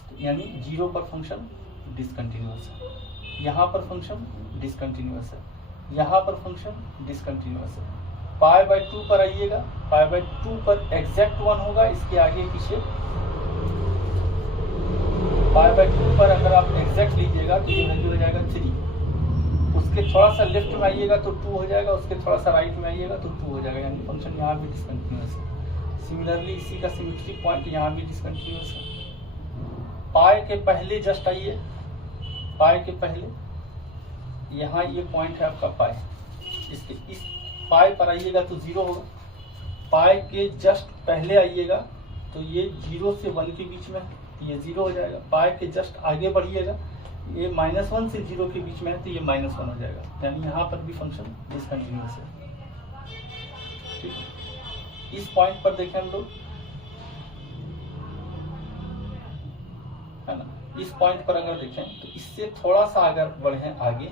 तो यानी 0 पर फंक्शन डिसकंटिन्यूअस है, यहाँ पर फंक्शन डिसकंटिन्यूअस है, यहाँ पर फंक्शन डिसकंटिन्यूअस है। π/2 पर आइएगा, π/2 पर एग्जैक्ट 1 होगा, इसके आगे पीछे। π/2 पर अगर आप एग्जैक्ट लीजिएगा तो ये वैल्यू हो जाएगा 3, उसके थोड़ा सा लेफ्ट में आइएगा तो 2 हो जाएगा, उसके थोड़ा सा राइट में आइएगा तो 2 हो जाएगा, यानी फंक्शन यहाँ भी डिसकंटिन्यूअस है। सिमिलरली इसी का सिमेट्री पॉइंट यहाँ भी डिसकंटिन्यूअस है। पाई के पहले जस्ट आइए, पाई के पहले यहाँ ये पॉइंट है आपका पाई, इसके इस पाई पर आइएगा तो 0 होगा, पाई के जस्ट पहले आइएगा तो ये 0 से 1 के बीच में ये 0 हो जाएगा। पाई के जस्ट आगे बढ़िएगा, ये -1 से 0 के बीच में है तो ये -1 हो जाएगा, यानी यहाँ पर भी फंक्शन डिसकंटिन्यूअस है। ठीक, इस पॉइंट पर देखें हम लोग है ना, इस पॉइंट पर अगर देखें तो इससे थोड़ा सा अगर बढ़े आगे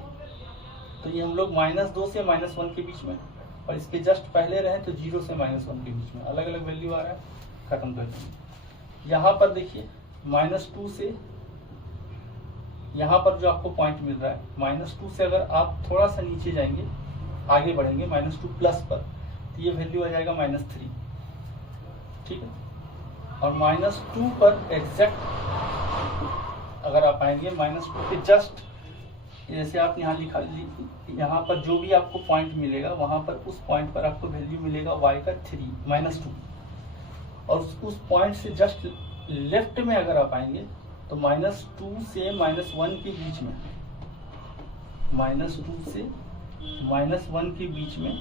तो ये हम लोग -2 से -1 के बीच में, और इसके जस्ट पहले रहे तो 0 से -1 के बीच में, अलग अलग वैल्यू आ रहा है, खत्म कर देंगे। यहाँ पर देखिए -2 से यहाँ पर जो आपको पॉइंट मिल रहा है, -2 से अगर आप थोड़ा सा नीचे जाएंगे, आगे बढ़ेंगे -2 प्लस पर, तो ये वैल्यू आ जाएगा -3। ठीक है, और -2 पर एग्जैक्ट अगर आप आएंगे -2 के जस्ट, जैसे आप यहाँ लिखा, यहाँ पर जो भी आपको पॉइंट मिलेगा वहां पर उस पॉइंट पर आपको वैल्यू मिलेगा y का 3 -2, और उस पॉइंट से जस्ट लेफ्ट में अगर आप आएंगे तो -2 से -1 के बीच में, -2 से -1 के बीच में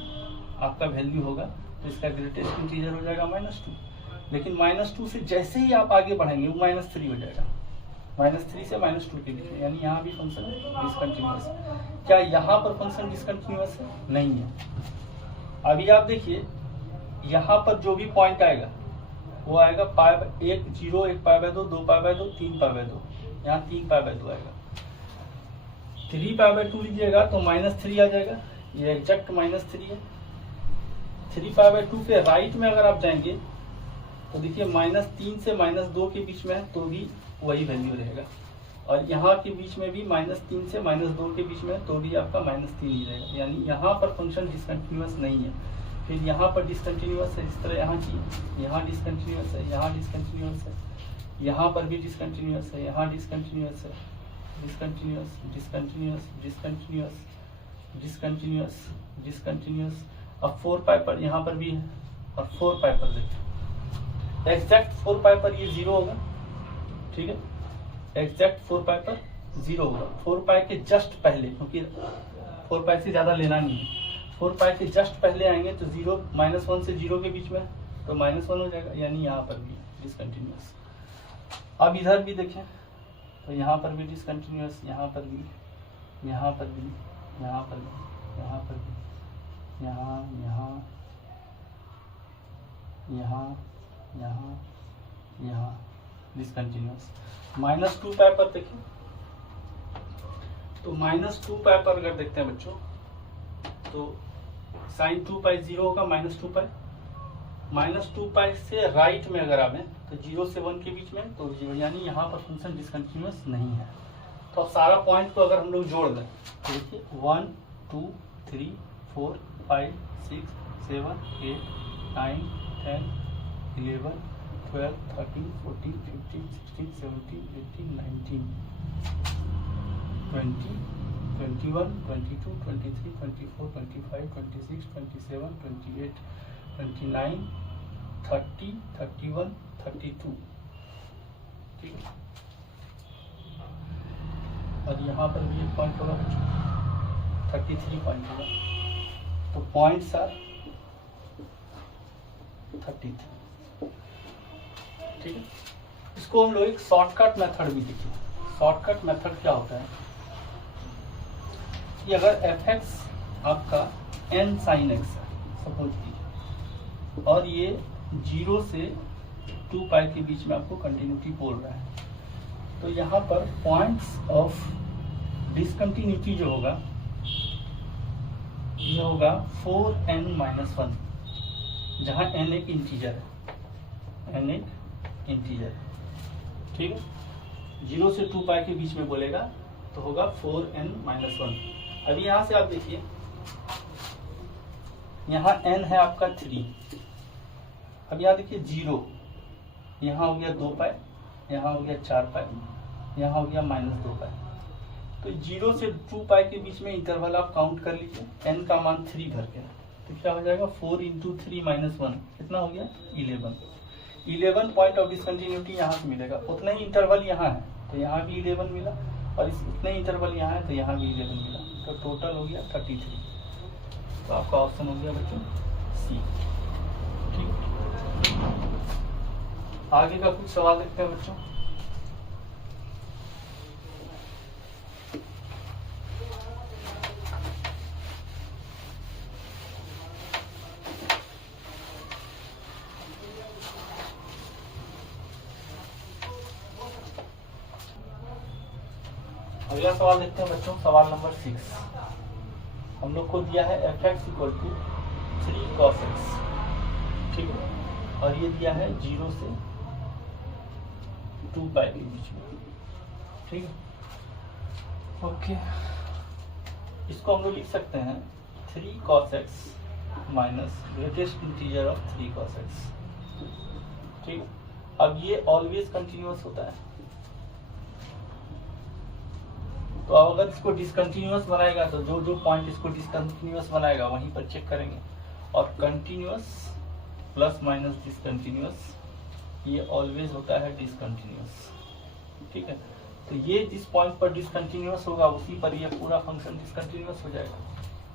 आपका वैल्यू होगा, तो इसका ग्रेटेस्ट इंटीजर हो जाएगा -2। लेकिन -2 से जैसे ही आप आगे बढ़ेंगे वो -3 हो जाएगा, -3 से -2 के बीच में, यानी यहाँ भी फंक्शन डिसकंटिन्यूअस है। क्या यहाँ पर फंक्शन डिसकंटिन्यूअस है? नहीं है। अभी आप देखिए यहाँ पर जो भी पॉइंट आएगा वो आएगा π/1, 0, 1π/2, 2π/2, 3π/2, यहाँ 3π/2 आएगा। 3π/2 लीजिएगा तो -3 आ जाएगा, ये एग्जैक्ट -3 है। 3π/2 के राइट में अगर आप जाएंगे तो देखिए -3 से -2 के बीच में है तो भी वही वैल्यू रहेगा, और यहाँ के बीच में भी -3 से -2 के बीच में तो भी आपका -3 ही रहेगा, यानी यहाँ पर फंक्शन डिसकंटिन्यूअस नहीं है। फिर यहाँ पर डिसकंटिन्यूअस है, इस तरह यहाँ की यहाँ डिसकंटिन्यूअस है, यहाँ डिसकंटिन्यूअस है, यहाँ पर भी डिसकंटिन्यूअस है, यहाँ डिसकंटिन्यूअस है, discontinuous discontinuous discontinuous discontinuous discontinuous. अब 4 पाई पर यहाँ पर भी है, और 4 पाई पर देखिए एग्जैक्ट 4 पाई पर ये 0 होगा, ठीक है, एग्जैक्ट 4 पाई पर 0 होगा। 4 पाई के जस्ट पहले, क्योंकि 4 पाई से ज्यादा लेना नहीं है, 4 पाई के जस्ट पहले आएंगे तो 0 -1 से 0 के बीच में तो -1 हो जाएगा, यानी यहाँ पर भी डिसकंटिन्यूअस। अब इधर भी देखें तो यहाँ पर भी डिसकंटिन्यूअस, यहाँ पर भी, यहाँ पर भी, यहाँ पर भी, यहाँ पर भी, यहाँ यहाँ यहाँ यहाँ यहाँ डिसकंटिन्यूअस। -2 पाई पर देखें तो -2 पाई पर अगर देखते हैं बच्चों तो sin 2 पाई 0 होगा, -2 पाई। -2 पाई से राइट में अगर आवे तो 0 से 1 के बीच में तो 0, यानी यहाँ पर फंक्शन डिसकंटिन्यूअस नहीं है। तो अब सारा पॉइंट को अगर हम लोग जोड़ दें तो देखिए 1 2 3 4 5 6 7 8 9 10 11 12 13 14 15 16 17 18 19 20 21 22 23 24 25 26 27 28 29 30 31 32, ठीक है। और यहाँ पर भी एक पॉइंट होगा, 33 पॉइंट होगा, तो पॉइंट्स आर 33, ठीक है। इसको हम लोग एक शॉर्टकट मेथड भी देखिए। शॉर्टकट मेथड क्या होता है कि अगर fx आपका n sin x है सपोज कीजिए, और ये 0 से 2 पाई के बीच में आपको कंटिन्यूटी बोल रहा है, तो यहाँ पर पॉइंट्स ऑफ डिसकंटिन्यूटी जो होगा ये होगा 4n-1, जहाँ n एक इंटीजर है, n एक इंटीजर है, ठीक है। 0 से 2 पाई के बीच में बोलेगा तो होगा 4n-1। अभी यहाँ से आप देखिए, यहाँ n है आपका 3, अब यहाँ देखिए 0, यहाँ हो गया 2 पाई, यहाँ हो गया 4 पाई, यहाँ हो गया -2 पाई। तो 0 से 2 पाई के बीच में इंटरवल आप काउंट कर लीजिए, n का मान 3 धर के, तो क्या हो जाएगा 4 × 3 - 1 कितना हो गया 11 पॉइंट ऑफ डिसकंटिन्यूटी यहाँ से मिलेगा। उतना ही इंटरवल यहाँ है तो यहाँ भी 11 मिला, और इस उतना ही इंटरवल यहाँ है तो यहाँ भी 11 मिला, तो टोटल हो गया 33। तो आपका ऑप्शन हो गया बच्चों सी, ठीक। आगे का कुछ सवाल देखते हैं बच्चों। अगला सवाल देखते हैं बच्चों, सवाल नंबर 6। हम लोग को दिया है fx = 3 cos x, ठीक है, और ये दिया है 0 से 2 पाई के बीच में, ठीक है। ओके, इसको हम लोग लिख सकते हैं 3 cos x minus greatest integer of 3 cos x, ठीक है। अब ये ऑलवेज कंटिन्यूअस होता है, तो अब अगर इसको डिसकंटिन्यूअस बनाएगा तो जो जो पॉइंट इसको डिसकंटिन्यूअस बनाएगा वहीं पर चेक करेंगे, और कंटिन्यूअस प्लस माइनस डिसकंटिन्यूअस ये ऑलवेज होता है डिसकंटिन्यूअस, ठीक है। तो ये जिस पॉइंट पर डिसकंटिन्यूअस होगा उसी पर ये पूरा फंक्शन डिसकंटिन्यूअस हो जाएगा।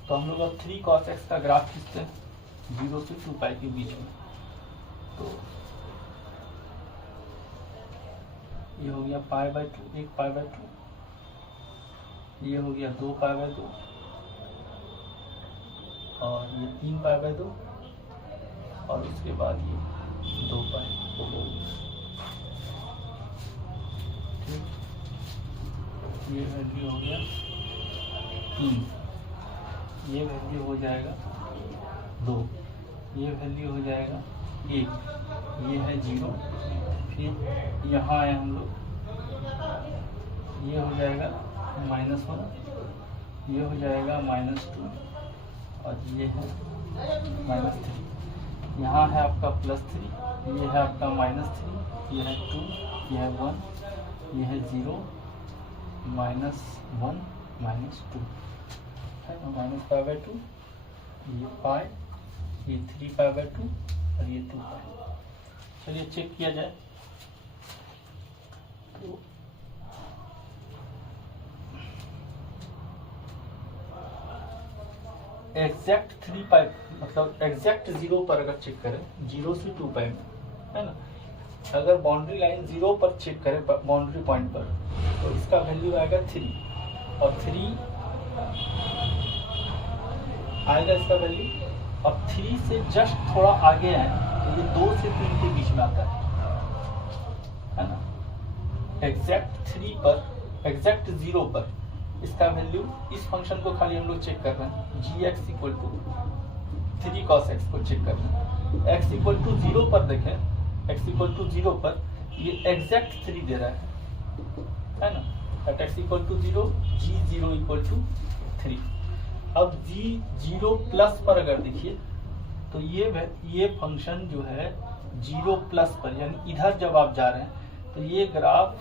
तो हम लोग अब 3 cos x का ग्राफ खींचते हैं 0 से 2 पाई के बीच में, तो ये हो गया π/2, 1 π/2, ये हो गया 2 π/2, और ये 3 π/2, और उसके बाद ये 2 पाई, ठीक। ये वैल्यू हो गया 3, ये वैल्यू हो जाएगा 2, ये वैल्यू हो जाएगा 1, ये है 0, फिर यहाँ आए हम लोग ये हो जाएगा -1, ये हो जाएगा -2 और ये है -3। यहाँ है आपका +3, ये है आपका -3, ये है 2, ये है 1, ये है 0, -1 -2 है ना, -π/2, ये पाई, ये 3π/2 और ये 2π। चलिए चेक किया जाए। तो एग्जैक्ट 3π मतलब एग्जैक्ट 0 पर अगर चेक करें, 0 से 2π में, है ना, अगर बाउंड्री लाइन 0 पर चेक करें बाउंड्री पॉइंट पर, तो इसका वैल्यू आएगा 3 और 3 आएगा इसका वैल्यू। अब 3 से जस्ट थोड़ा आगे आए तो ये 2 से 3 के बीच में आता है ना। एग्जैक्ट 3 पर, एग्जैक्ट 0 पर इसका वैल्यू, इस फंक्शन को खाली हम लोग चेक कर रहे हैं, gx = 3 cos x को चेक कर रहे हैं। x = 0 पर देखें, x = 0 पर ये एग्जैक्ट 3 दे रहा है ना, at x = 0, g0 = 3। अब g0 प्लस पर अगर देखिए तो ये फंक्शन जो है 0 प्लस पर, यानी इधर जब आप जा रहे हैं तो ये ग्राफ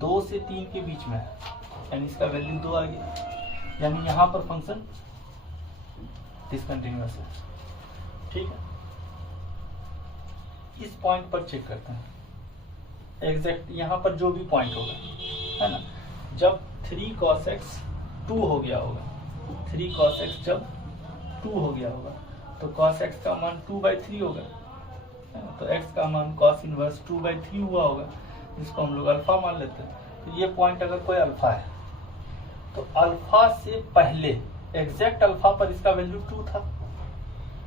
2 से 3 के बीच में है, यानी इसका वैल्यू 2 आ गया, यानी यहाँ पर फंक्शन डिसकंटिन्यूअस है। ठीक है, इस पॉइंट पर चेक करते हैं एग्जैक्ट, यहाँ पर जो भी पॉइंट होगा, है ना, जब 3 cos x 2 हो गया होगा, 3 cos x जब 2 हो गया होगा तो cos x का मान 2/3 होगा, है ना, तो x का मान cos इनवर्स 2/3 हुआ होगा, जिसको हम लोग अल्फा मान लेते हैं। तो ये पॉइंट अगर कोई अल्फा है तो अल्फा से पहले एग्जैक्ट अल्फा पर इसका वैल्यू 2 था,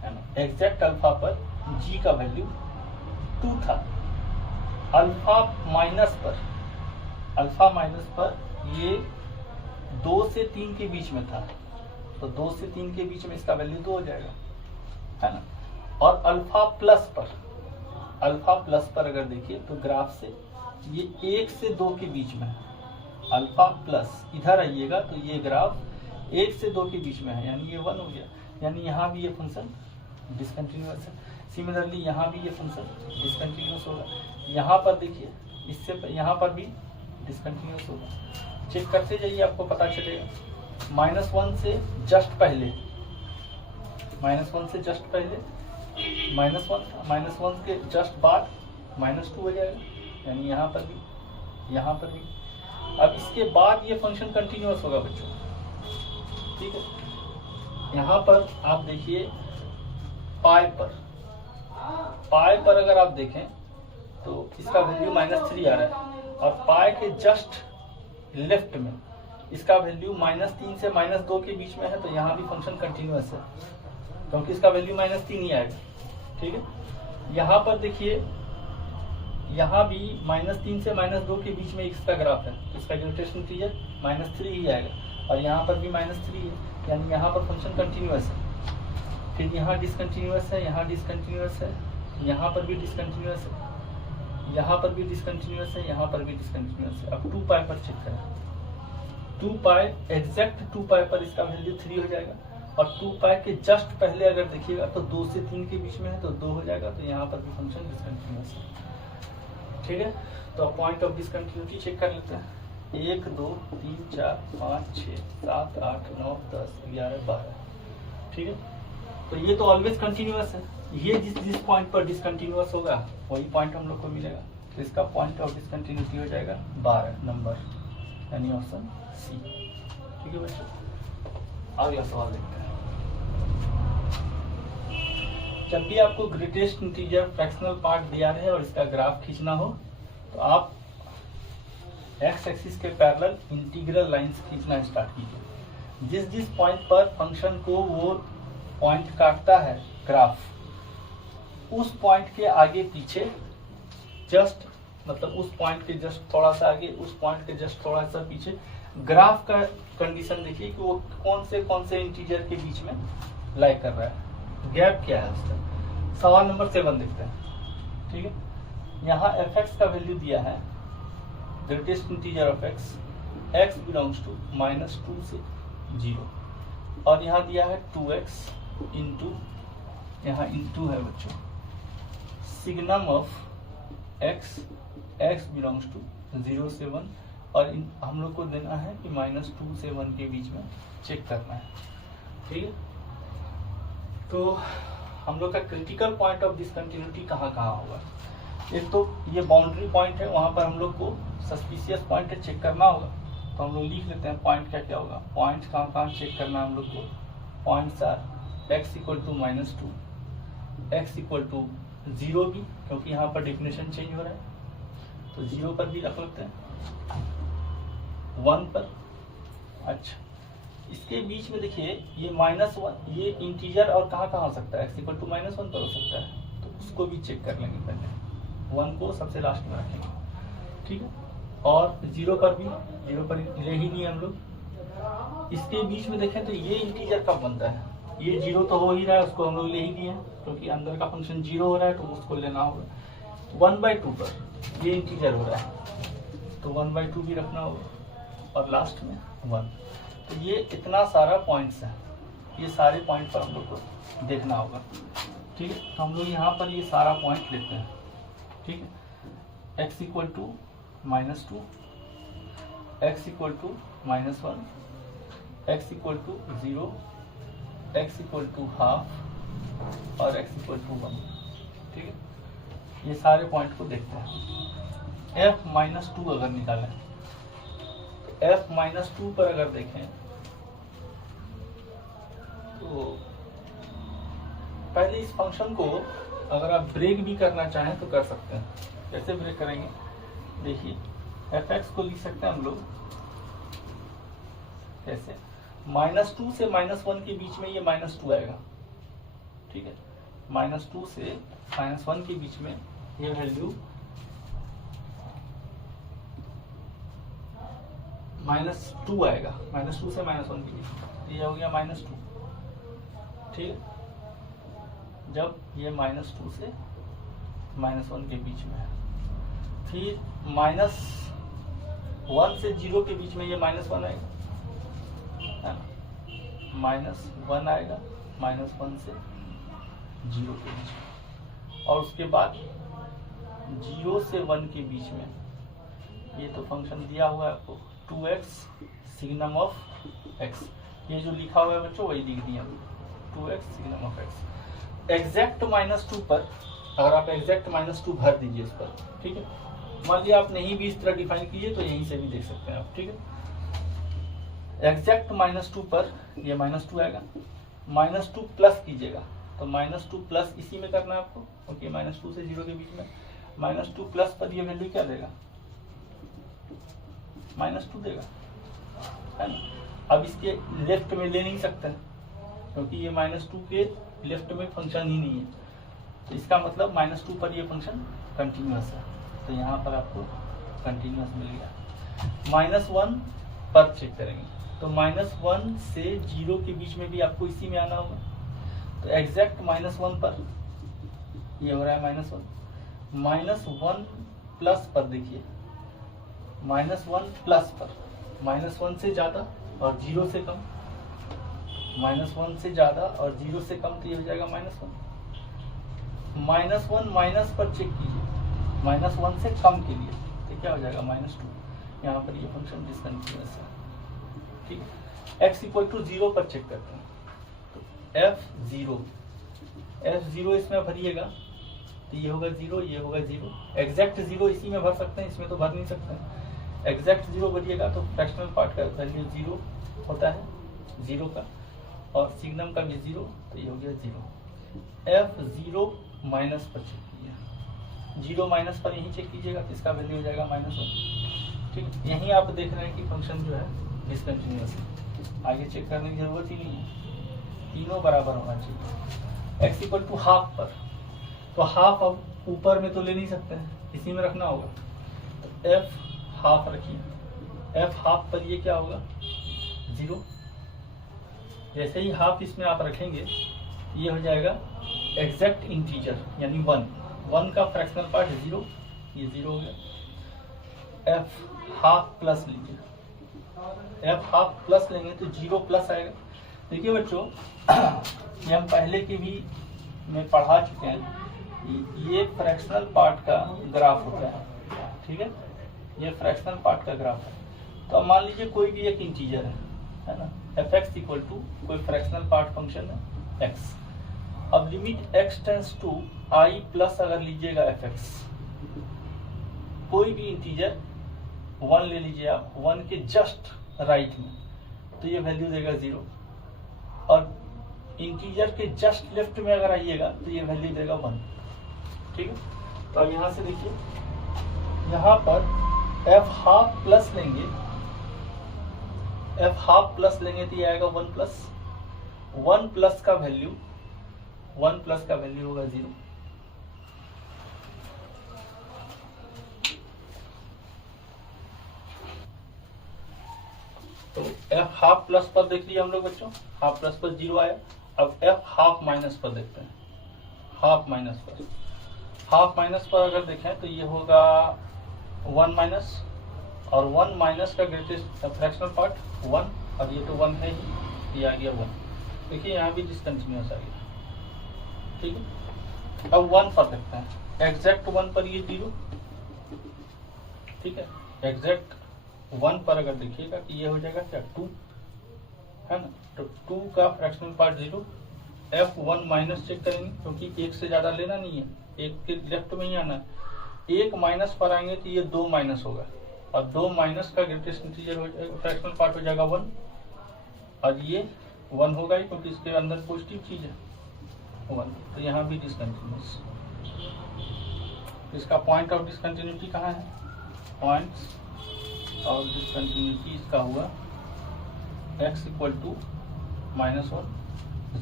है ना, एग्जैक्ट अल्फा पर g का वैल्यू 2 था। अल्फा माइनस पर ये 2 से 3 के बीच में था, तो 2 से 3 के बीच में इसका वैल्यू 2 हो जाएगा, है ना। और अल्फा प्लस पर अगर देखिए तो ग्राफ से ये 1 से 2 के बीच में है, अल्फा प्लस, इधर आइएगा तो ये ग्राफ 1 से 2 के बीच में है, यानी ये 1 हो गया, यानी यहाँ भी ये फंक्शन डिसकंटिन्यूअस है। सिमिलरली यहाँ भी ये फंक्शन डिसकंटिन्यूअस होगा, यहाँ पर देखिए इससे यहाँ पर भी डिसकंटिन्यूअस होगा। चेक करते जाइए, आपको पता चलेगा। -1 से जस्ट पहले, -1 से जस्ट पहले -1 के जस्ट बाद -2 हो जाएगा, यानी यहाँ पर भी। अब इसके बाद ये फंक्शन कंटिन्यूअस होगा बच्चों, ठीक है। यहाँ पर आप देखिए पाई पर अगर आप देखें तो इसका वैल्यू -3 आ रहा है, और पाई के जस्ट लेफ्ट में इसका वैल्यू -3 से -2 के बीच में है, तो यहाँ भी फंक्शन कंटिन्यूअस है, क्योंकि इसका वैल्यू -3 ही आएगा, ठीक है। यहाँ पर देखिए, यहाँ भी -3 से -2 के बीच में इसका ग्राफ है, तो इसका यूनिटेशन पीरियड -3 ही आएगा, और यहाँ पर भी -3 है, यानी यहाँ पर फंक्शन कंटिन्यूअस है। फिर यहाँ डिसकंटिन्यूअस है, यहाँ डिसकंटिन्यूअस है, यहाँ पर भी डिसकंटिन्यूअस है, यहाँ पर भी डिसकंटिन्यूअस है, यहाँ पर भी डिसकंटिन्यूअस है। अब 2π पर चेक करें, 2π एग्जैक्ट 2π पर इसका वैल्यू 3 हो जाएगा, और 2π के जस्ट पहले अगर देखिएगा तो 2 से 3 के बीच में है, तो 2 हो जाएगा, तो यहाँ पर भी फंक्शन डिसकंटिन्यूअस है, ठीक है। तो पॉइंट ऑफ डिसकंटिन्यूटी चेक कर लेते हैं। 1 2 3 4 5 6 7 8 9 10 11 12, ठीक है। तो ये तो ऑलवेज कंटिन्यूअस है, ये जिस पॉइंट पर डिसकंटिन्यूअस होगा वही पॉइंट हम लोग को मिलेगा, तो इसका पॉइंट ऑफ डिसकंटिन्यूटी हो जाएगा 12 नंबर, यानी ऑप्शन सी, ठीक है बच्चों। अगला सवाल देखते हैं। जब भी आपको ग्रेटेस्ट इंटीजर फ्रैक्शनल पार्ट दिया है और इसका ग्राफ खींचना हो, तो आप एक्स एक्सिस के पैरेलल इंटीग्रल लाइंस खींचना स्टार्ट कीजिए। जिस पॉइंट पर फंक्शन को वो पॉइंट काटता है ग्राफ, उस पॉइंट के आगे पीछे जस्ट, मतलब उस पॉइंट के जस्ट थोड़ा सा आगे, उस पॉइंट के जस्ट थोड़ा सा पीछे ग्राफ का कंडीशन देखिए कि वो कौन से इंटीजर के बीच में लाई कर रहा है, गैप क्या है उसका। सवाल नंबर 7 देखते हैं, ठीक है। यहाँ fx का वैल्यू दिया है, greatest integer of x x belongs to -2 से 0, और यहाँ दिया है 2x इंटू, यहाँ इंटू है बच्चों, signum of x belongs to 0 से 1, और हम लोग को देना है कि -2 से 1 के बीच में चेक करना है। ठीक है, तो हम लोग का क्रिटिकल पॉइंट ऑफ डिसकंटिन्यूटी कहाँ कहाँ होगा। एक तो ये बाउंड्री पॉइंट है, वहां पर हम लोग को सस्पिशियस पॉइंट है चेक करना होगा, तो हम लोग लिख लेते हैं पॉइंट क्या क्या होगा। पॉइंट कहाँ कहाँ चेक करना है हम लोग को। Points are x equal to -2, x equal to 0 भी, क्योंकि यहाँ पर डेफिनेशन चेंज हो रहा है, तो 0 पर भी रख लेते हैं, 1 पर। अच्छा, इसके बीच में देखिए ये -1, ये इंटीजर और कहाँ कहाँ हो सकता है, x इक्वल टू -1 पर हो सकता है, तो उसको भी चेक कर लेंगे पहले, 1 को सबसे लास्ट में रखेंगे। ठीक है, और 0 पर भी, 0 पर ले ही नहीं हम लोग। इसके बीच में देखें तो ये इंटीजर कब बनता है, ये 0 तो हो ही रहा है, उसको हम लोग ले ही दिए, क्योंकि अंदर का फंक्शन 0 हो रहा है, तो उसको लेना होगा। 1/2 पर ये इंटीजर हो रहा है, तो 1/2 भी रखना होगा, और लास्ट में 1। तो ये इतना सारा पॉइंट्स है, ये सारे पॉइंट पर हम लोग को देखना होगा। ठीक है, तो हम लोग यहाँ पर ये सारा पॉइंट लेते हैं। ठीक है, x equal to -2, x equal to -1, x equal to 0, x equal to half, और x इक्वल टू 1। ठीक है, ये सारे पॉइंट को देखते हैं। f -2 अगर निकालें, f -2 पर अगर देखें तो पहले इस फंक्शन को अगर आप ब्रेक भी करना चाहें तो कर सकते हैं। कैसे ब्रेक करेंगे, देखिए fx को लिख सकते हैं हम लोग कैसे, -2 से -1 के बीच में ये -2 आएगा। ठीक है, -2 से -1 के बीच में ये वैल्यू -2 आएगा, -2 से -1 के बीच, ये हो गया -2। ठीक है, जब ये -2 से -1 के बीच में है, फिर -1 से 0 के बीच में ये -1 आएगा, है ना, -1 आएगा, -1 से 0 के बीच में, और उसके बाद 0 से 1 के बीच में ये तो फंक्शन दिया हुआ है आपको 2x सिग्नम ऑफ x, ये जो लिखा हुआ है बच्चों वही लिख दिया, 2x signum of x। Exact -2 पर अगर आप एग्जैक्ट -2 भर दीजिए इस पर, ठीक है, मान लिया आप नहीं भी इस तरह डिफाइन कीजिए तो यहीं से भी देख सकते हैं आप। ठीक है, एग्जैक्ट -2 पर ये -2 आएगा, -2 प्लस कीजिएगा तो -2 प्लस इसी में करना है आपको, क्योंकि -2 से 0 के बीच में, -2 प्लस पर ये वैल्यू क्या देगा, -2 देगा, है ना। अब इसके लेफ्ट में ले नहीं सकते क्योंकि ये -2 के लेफ्ट में फंक्शन ही नहीं है, तो इसका मतलब -2 पर ये फंक्शन कंटिन्यूअस है, तो यहाँ पर आपको कंटिन्यूअस मिल गया। -1 पर चेक करेंगे तो -1 से 0 के बीच में भी आपको इसी में आना होगा, तो एग्जैक्ट -1 पर ये हो रहा है -1 प्लस पर देखिए, -1 प्लस पर, -1 से ज्यादा और 0 से कम, -1 से ज्यादा और 0 से कम, तो ये हो जाएगा -1 माइनस पर चेक कीजिए, -1 से कम के लिए, तो क्या हो जाएगा -2, यहाँ पर ये फंक्शन डिसकंटिन्यूअस है। ठीक है, x इक्वल टू 0 पर चेक करते हैं, तो f0 इसमें भरिएगा तो ये होगा 0, ये होगा 0, एग्जैक्ट 0 इसी में भर सकते हैं, इसमें तो भर नहीं सकते हैं। एग्जैक्ट 0 भरिएगा तो फ्रैक्शनल पार्ट का वैल्यू 0 होता है, 0 का, और सिग्नम का भी 0, तो ये हो गया 0। f0 माइनस पर चेक कीजिए, 0 माइनस पर यहीं चेक कीजिएगा तो इसका वैल्यू हो जाएगा -1। ठीक, यहीं आप देख रहे हैं कि फंक्शन जो है डिसकंटिन्यूअस है, आगे चेक करने की जरूरत ही नहीं है, तीनों बराबर होना चाहिए। x इक्वल टू हाफ पर, तो हाफ अब ऊपर में तो ले नहीं सकते हैं, इसी में रखना होगा, तो f हाफ रखिए, f हाफ पर ये क्या होगा 0, जैसे ही हाफ इसमें आप रखेंगे ये हो जाएगा एग्जैक्ट इंटीजर यानी 1 का फ्रैक्शनल पार्ट 0, ये 0 हो गया। f हाफ प्लस लीजिए, एफ हाफ प्लस लेंगे तो 0 प्लस आएगा। देखिए बच्चों, ये हम पहले के भी में पढ़ा चुके हैं, ये फ्रैक्शनल पार्ट का ग्राफ होता है, ठीक है, ये फ्रैक्शनल पार्ट का ग्राफ है। तो अब मान लीजिए कोई भी एक इंटीजर है ना, एफ एक्स इक्वल टू कोई फ्रैक्शनल पार्ट फंक्शन है एक्स। अब limit x tends to i plus अगर लीजिएगा एफ एक्स, कोई भी इंटीजर 1 ले लीजिए आप, 1 के जस्ट राइट में, तो ये वैल्यू देगा 0, और इंटीजर के जस्ट लेफ्ट में अगर आइएगा तो ये वैल्यू देगा 1, ठीक है। तो अब यहाँ से देखिए, यहाँ पर एफ हाफ प्लस लेंगे, एफ हाफ प्लस लेंगे तो ये आएगा 1 प्लस, 1 प्लस का वैल्यू, 1 प्लस का वैल्यू होगा 0। तो एफ हाफ प्लस पर देख लिया हम लोग बच्चों, हाफ प्लस पर 0 आया। अब एफ हाफ माइनस पर देखते हैं, हाफ माइनस पर, हाफ माइनस पर अगर देखें तो ये होगा 1 माइनस, और 1 माइनस का ग्रेटेस्ट फ्रैक्शनल पार्ट 1, और ये तो 1 है ही, ये आ गया 1। देखिए यहाँ भी डिसकंटिन्यूअस आ गया, ठीक है। अब 1 पर देखते हैं, एग्जैक्ट 1 पर ये 0, ठीक है, एग्जैक्ट 1 पर अगर देखिएगा कि ये हो जाएगा क्या 2, है ना, तो 2 का fractional part 0। F1 minus check करेंगे क्योंकि 1 से ज्यादा लेना नहीं है, 1 के लेफ्ट में ही आना है। 1 माइनस पर आएंगे तो ये 2 माइनस होगा, और 2 माइनस का ग्रेटेस्ट इंटीजर हो जाएगा, फ्रैक्शनल पार्ट हो जाएगा 1, और ये 1 होगा ही क्योंकि इसके अंदर पॉजिटिव चीज है 1, तो यहाँ भी डिसकंटिन्यूअस। इसका पॉइंट ऑफ डिसकंटिन्यूटी कहाँ है? पॉइंट ऑफ डिसकंटिन्यूटी इसका हुआ x इक्वल टू -1,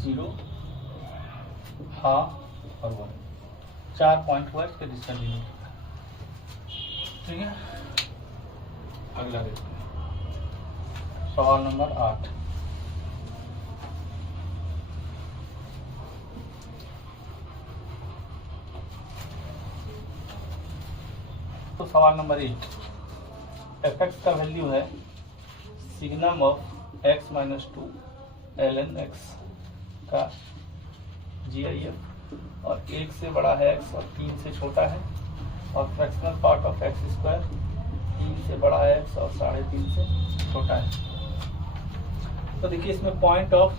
0, हाफ और 1, 4 पॉइंट हुआ इसके डिसकंटिन्यूटी का, ठीक है। अगला देखते हैं, सवाल नंबर 8। तो सवाल नंबर 8, एफ एक्स का वैल्यू है signum of x minus 2 ln x का GIF, और 1 से बड़ा है x और 3 से छोटा है, और fractional part of x square 3 से बड़ा है x और 3.5 से छोटा है। तो देखिए इसमें पॉइंट ऑफ,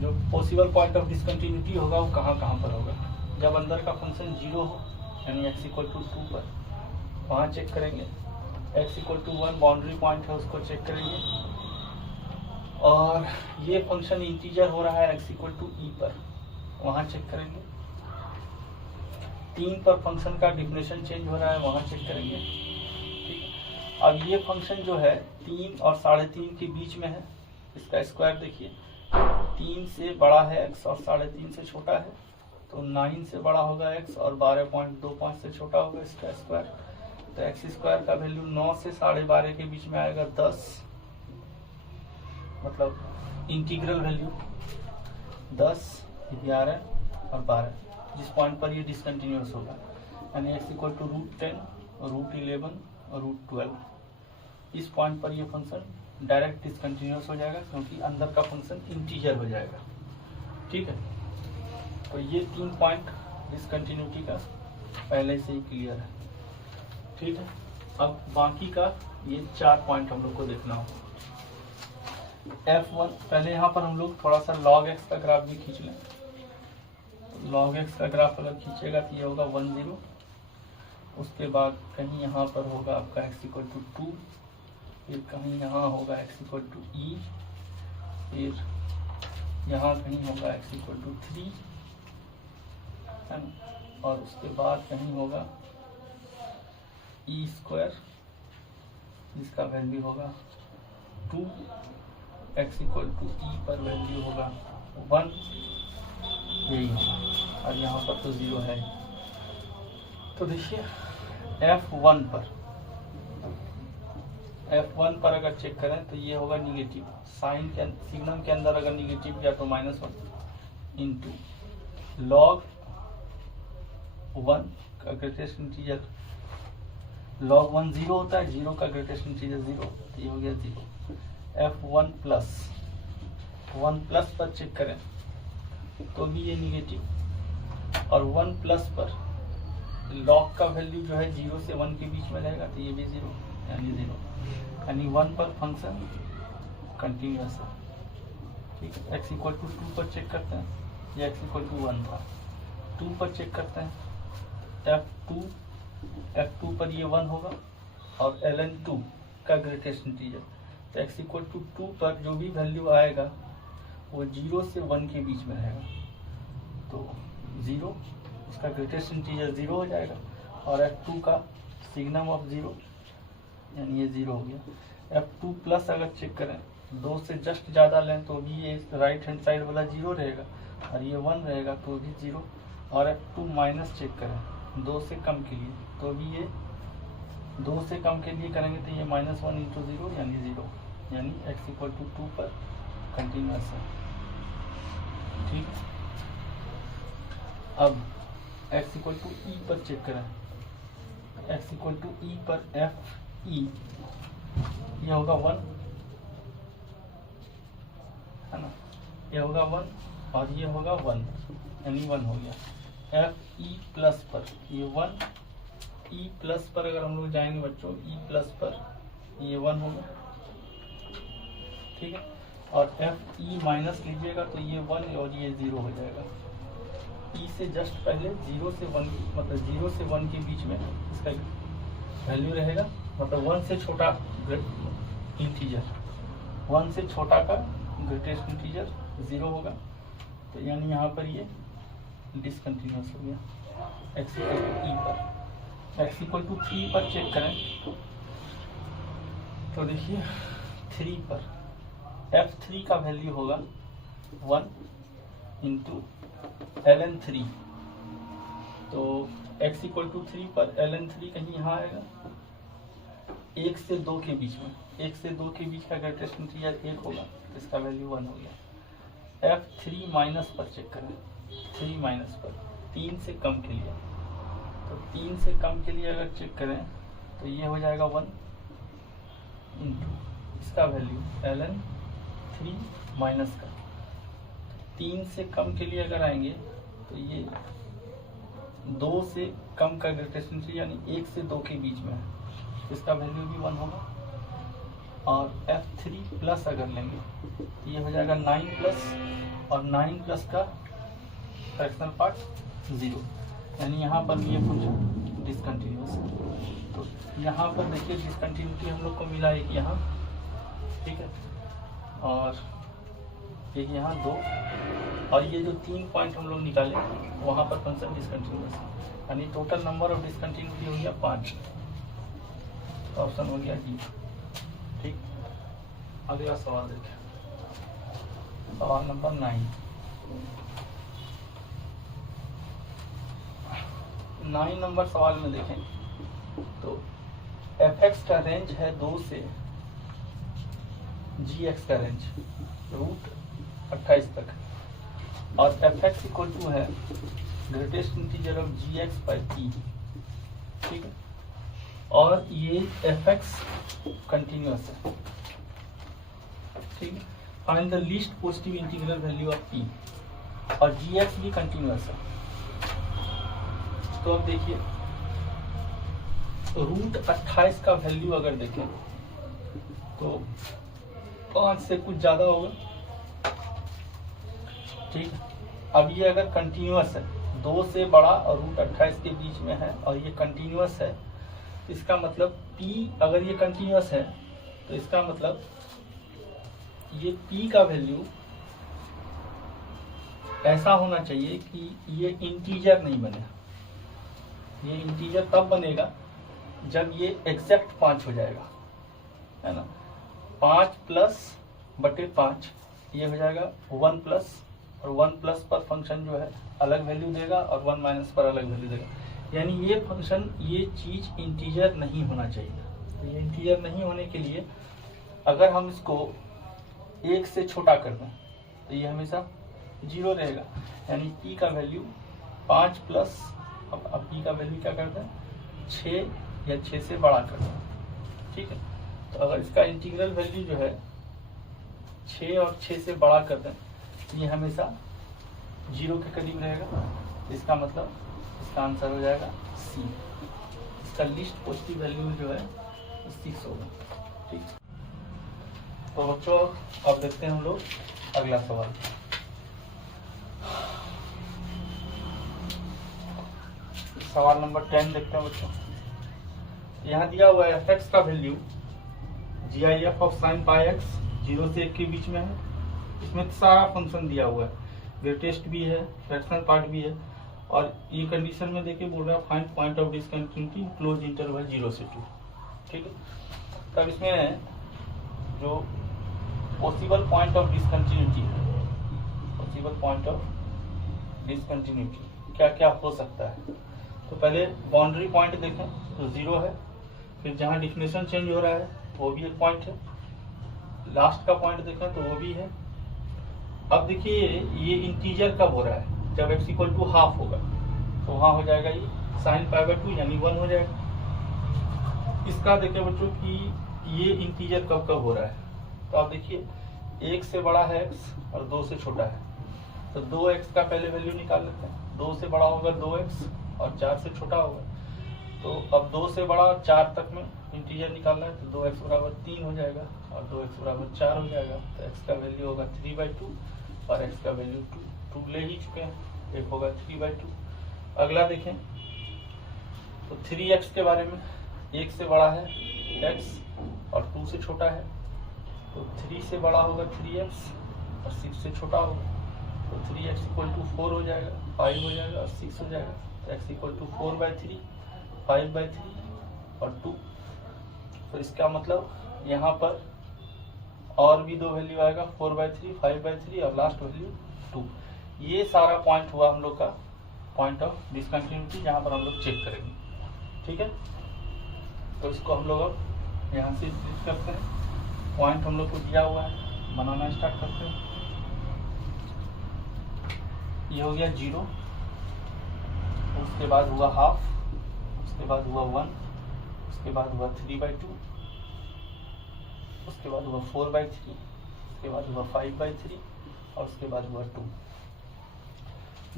जो पॉसिबल पॉइंट ऑफ डिसकंटिन्यूटी होगा वो कहाँ कहाँ पर होगा? जब अंदर का फंक्शन 0 हो, यानी x इक्वल टू 2 पर, वहाँ चेक करेंगे। x equal to 1 boundary point है, उसको चेक करेंगे। और ये फंक्शन इंटीजर हो रहा है x इक्वल टू e पर, वहाँ चेक करेंगे। 3 पर फंक्शन का डिफिनेशन चेंज हो रहा है, वहाँ चेक करेंगे, ठीक है। अब ये फंक्शन जो है 3 और 3.5 के बीच में है, इसका स्क्वायर देखिए, 3 से बड़ा है x और 3.5 से छोटा है, तो 9 से बड़ा होगा x और 12.25 से छोटा होगा इसका स्क्वायर। तो एक्स स्क्वायर का वैल्यू 9 से 12.5 के बीच में आएगा 10, मतलब इंटीग्रल वैल्यू 10, 11 और 12, जिस पॉइंट पर ये डिसकंटिन्यूअस होगा, यानी x इक्वल टू √10, √11 और √12। इस पॉइंट पर ये फंक्शन डायरेक्ट डिसकंटिन्यूअस हो जाएगा क्योंकि अंदर का फंक्शन इंटीजर हो जाएगा, ठीक है। तो ये 3 पॉइंट डिसकंटिन्यूटी का पहले से ही क्लियर है, ठीक है। अब बाकी का ये 4 पॉइंट हम लोग को देखना होगा। F1, पहले यहाँ पर हम लोग थोड़ा सा log x का ग्राफ भी खींच लें। log x का ग्राफ अगर खींचेगा तो ये होगा 1 0, उसके बाद कहीं यहाँ पर होगा आपका x इक्वल टू 2, फिर कहीं यहाँ होगा x इक्वल टू e, फिर यहाँ कहीं होगा x इक्वल टू 3, है ना, और उसके बाद कहीं होगा ई स्क्वायर जिसका वैल्यू होगा 2, एक्स इक्वल टू ई पर वैल्यू होगा 1, यही होगा, और यहाँ पर तो 0 है। तो देखिए F1 पर अगर चेक करें तो ये होगा निगेटिव, साइन के सिग्नम के अंदर अगर निगेटिव किया तो -1 इंटू log 1 का ग्रेटेस्ट इंटीजर log 1 0 होता है, 0 का ग्रेटेस्ट इंटीजर 0, तो ये हो गया 0। f1 प्लस 1 प्लस पर चेक करें तो भी ये निगेटिव, और 1 प्लस पर लॉग का वैल्यू जो है 0 से 1 के बीच में रहेगा, तो ये भी 0 यानी 0, यानी 1 पर फंक्शन कंटिन्यूअस है। ठीक है, x इक्वल टू 2 पर चेक करते हैं, ये x इक्वल टू 1 था, 2 पर चेक करते हैं, f2 पर ये 1 होगा, और ln2 का ग्रेटेस्ट इंटीजर, तो x इक्वल टू 2 पर जो भी वैल्यू आएगा वो 0 से 1 के बीच में रहेगा, तो 0 उसका ग्रेटेस्ट इंटीजर 0 हो जाएगा, और f2 का सिग्नम ऑफ 0 यानी ये 0 हो गया। f2 प्लस अगर चेक करें 2 से जस्ट ज़्यादा लें तो भी ये राइट हैंड साइड वाला 0 रहेगा, और ये 1 रहेगा तो भी 0, और f2 माइनस चेक करें 2 से कम के लिए तो भी ये 2 से कम के लिए करेंगे तो ये -1 इंटू 0 यानी 0, यानी x इक्वल टू 2 पर कंटिन्यूअस है। ठीक, अब x इक्वल टू ई पर चेक करें, x इक्वल टू ई पर f ई ये होगा 1 है ना, ये होगा 1 और ये होगा 1 यानी 1 हो गया। f ई प्लस पर ये 1, ई प्लस पर अगर हम लोग जाएंगे बच्चों, ई प्लस पर ये 1 होगा, ठीक है, और f ई माइनस लीजिएगा तो ये 1 और ये 0 हो जाएगा। ई से जस्ट पहले 0 से 1 मतलब 0 से 1 के बीच में इसका वैल्यू रहेगा, मतलब 1 से छोटा इंटीजर, 1 से छोटा का ग्रेटेस्ट इंटीजर 0 होगा, तो यानी यहाँ पर ये डिसकंटिन्यूअस हो गया। x इक्वल टू ई पर, x इक्वल टू 3 पर चेक करें तो देखिए 3 पर f3 का वैल्यू होगा 1 इंटू ln3, तो x इक्वल टू 3 पर ln3 कहीं यहाँ आएगा, 1 से 2 के बीच में, 1 से 2 के बीच का ग्रेटेस्ट इंटीजर 1 होगा, तो इसका वैल्यू 1 हो गया। f3 माइनस पर चेक करें, 3 माइनस पर 3 से कम के लिए, तो 3 से कम के लिए अगर चेक करें तो ये हो जाएगा 1 इंटू इसका वैल्यू ln3 माइनस का, 3 से कम के लिए अगर आएंगे तो ये 2 से कम का ग्रेटेस्ट इंटीजर यानी 1 से 2 के बीच में है, इसका वैल्यू भी 1 होगा, और f3 प्लस अगर लेंगे तो ये हो जाएगा 9 प्लस, और 9 प्लस का फ्रैक्शनल पार्ट 0, यानी यहाँ पर ये फंक्शन डिसकंटिन्यूअस है। तो यहाँ पर देखिए डिसकंटिन्यूटी हम लोग को मिला एक यहाँ, ठीक है, और एक यहाँ 2, और ये जो 3 पॉइंट हम लोग निकाले वहाँ पर फंक्शन डिसकंटिन्यूअस है, यानी टोटल नंबर ऑफ डिसकंटिन्यूटी हो गया 5, ऑप्शन हो गया डी। ठीक, अगला सवाल देखें, सवाल नंबर 9 नंबर सवाल में देखें तो fx का रेंज है 2 से gx का रेंज √28 तक, और fx इक्वल टू है greatest integer of gx by p, ठीक है, और ये fx कंटिन्यूअस है, ठीक है, find the least positive integral value of p, और gx भी कंटिन्यूअस है। तो अब देखिए √28 का वैल्यू अगर देखें तो 5 से कुछ ज्यादा होगा, ठीक, अब ये अगर कंटिन्यूअस है 2 से बड़ा और √28 के बीच में है और ये कंटिन्यूअस है, इसका मतलब p अगर ये कंटिन्यूअस है तो इसका मतलब ये p का वैल्यू ऐसा होना चाहिए कि ये इंटीजर नहीं बने, ये इंटीजर तब बनेगा जब ये एग्जैक्ट 5 हो जाएगा, है ना, 5 प्लस बटे 5 ये हो जाएगा 1 प्लस, और 1 प्लस पर फंक्शन जो है अलग वैल्यू देगा और 1 माइनस पर अलग वैल्यू देगा, यानी ये फंक्शन ये चीज इंटीजर नहीं होना चाहिए। तो ये इंटीजर नहीं होने के लिए अगर हम इसको 1 से छोटा कर दें तो ये हमेशा 0 रहेगा, यानी p का वैल्यू 5 प्लस, अब p का वैल्यू क्या कर दें 6 या 6 से बड़ा कर दें, ठीक है। तो अगर इसका इंटीग्रल वैल्यू जो है 6 और 6 से बड़ा कर दें, ये हमेशा 0 के करीब रहेगा। इसका मतलब इसका आंसर हो जाएगा सी। इसका लीस्ट पॉजिटिव वैल्यू जो है 6 होगा, ठीक। तो बच्चों अब देखते हैं हम लोग अगला सवाल। सवाल नंबर 10 देखते हैं बच्चों। यहाँ दिया हुआ है f का value GIF of sine pi x 0 से 1 के बीच में है। इसमें सारा फंक्शन दिया हुआ है, ग्रेटेस्ट भी है, फ्रैक्शनल पार्ट भी है, और ये कंडीशन में देखिए बोल रहा है find point of discontinuity close interval 0 से 2, ठीक है। तब इसमें जो पॉसिबल पॉइंट ऑफ डिसकंटिन्यूटी है, पॉसिबल पॉइंट ऑफ डिसकंटिन्यूटी क्या क्या हो सकता है। तो पहले बाउंड्री पॉइंट देखें तो 0 है, फिर जहाँ डिफिनेशन चेंज हो रहा है वो भी एक पॉइंट है, लास्ट का पॉइंट देखें तो वो भी है। अब देखिए ये इंटीजर कब हो रहा है, जब x इक्वल टू हाफ होगा, तो वहाँ हो जाएगा ये साइन पाई बाय 2 यानी 1 हो जाएगा। इसका देखिए बच्चों कि ये इंटीजर कब कब हो रहा है, तो आप देखिए 1 से बड़ा है x और 2 से छोटा है, तो 2x का पहले वैल्यू निकाल लेते हैं। 2 से बड़ा होगा 2x और 4 से छोटा होगा, तो अब 2 से बड़ा 4 तक में इंटीजर निकालना है, तो 2x बराबर 3 हो जाएगा और 2x बराबर 4 हो जाएगा। तो x का वैल्यू होगा 3/2 और x का वैल्यू 2 ले ही चुके हैं, एक होगा 3/2। अगला देखें तो 3x के बारे में, 1 से बड़ा है x और 2 से छोटा है, तो 3 से बड़ा होगा 3x और 6 से छोटा होगा, तो 3x इक्वल टू 4 हो जाएगा, 5 हो जाएगा और 6 हो जाएगा। तो x इक्वल टू 4/3, 5/3 और 2। तो इसका मतलब यहाँ पर और भी 2 वैल्यू आएगा, 4/3, 5/3 और लास्ट वैल्यू 2। ये सारा पॉइंट हुआ हम लोग का पॉइंट ऑफ डिसकंटिन्यूटी, जहाँ पर हम लोग चेक करेंगे, ठीक है। तो इसको हम लोग अब यहाँ से चेक करते हैं। पॉइंट हम लोग को दिया हुआ है, बनाना स्टार्ट करते हैं। ये हो गया 0, उसके बाद हुआ हाफ, उसके बाद हुआ 1, उसके बाद हुआ 3/2, उसके बाद हुआ 4/3, उसके बाद हुआ 5/3 और उसके बाद हुआ 2।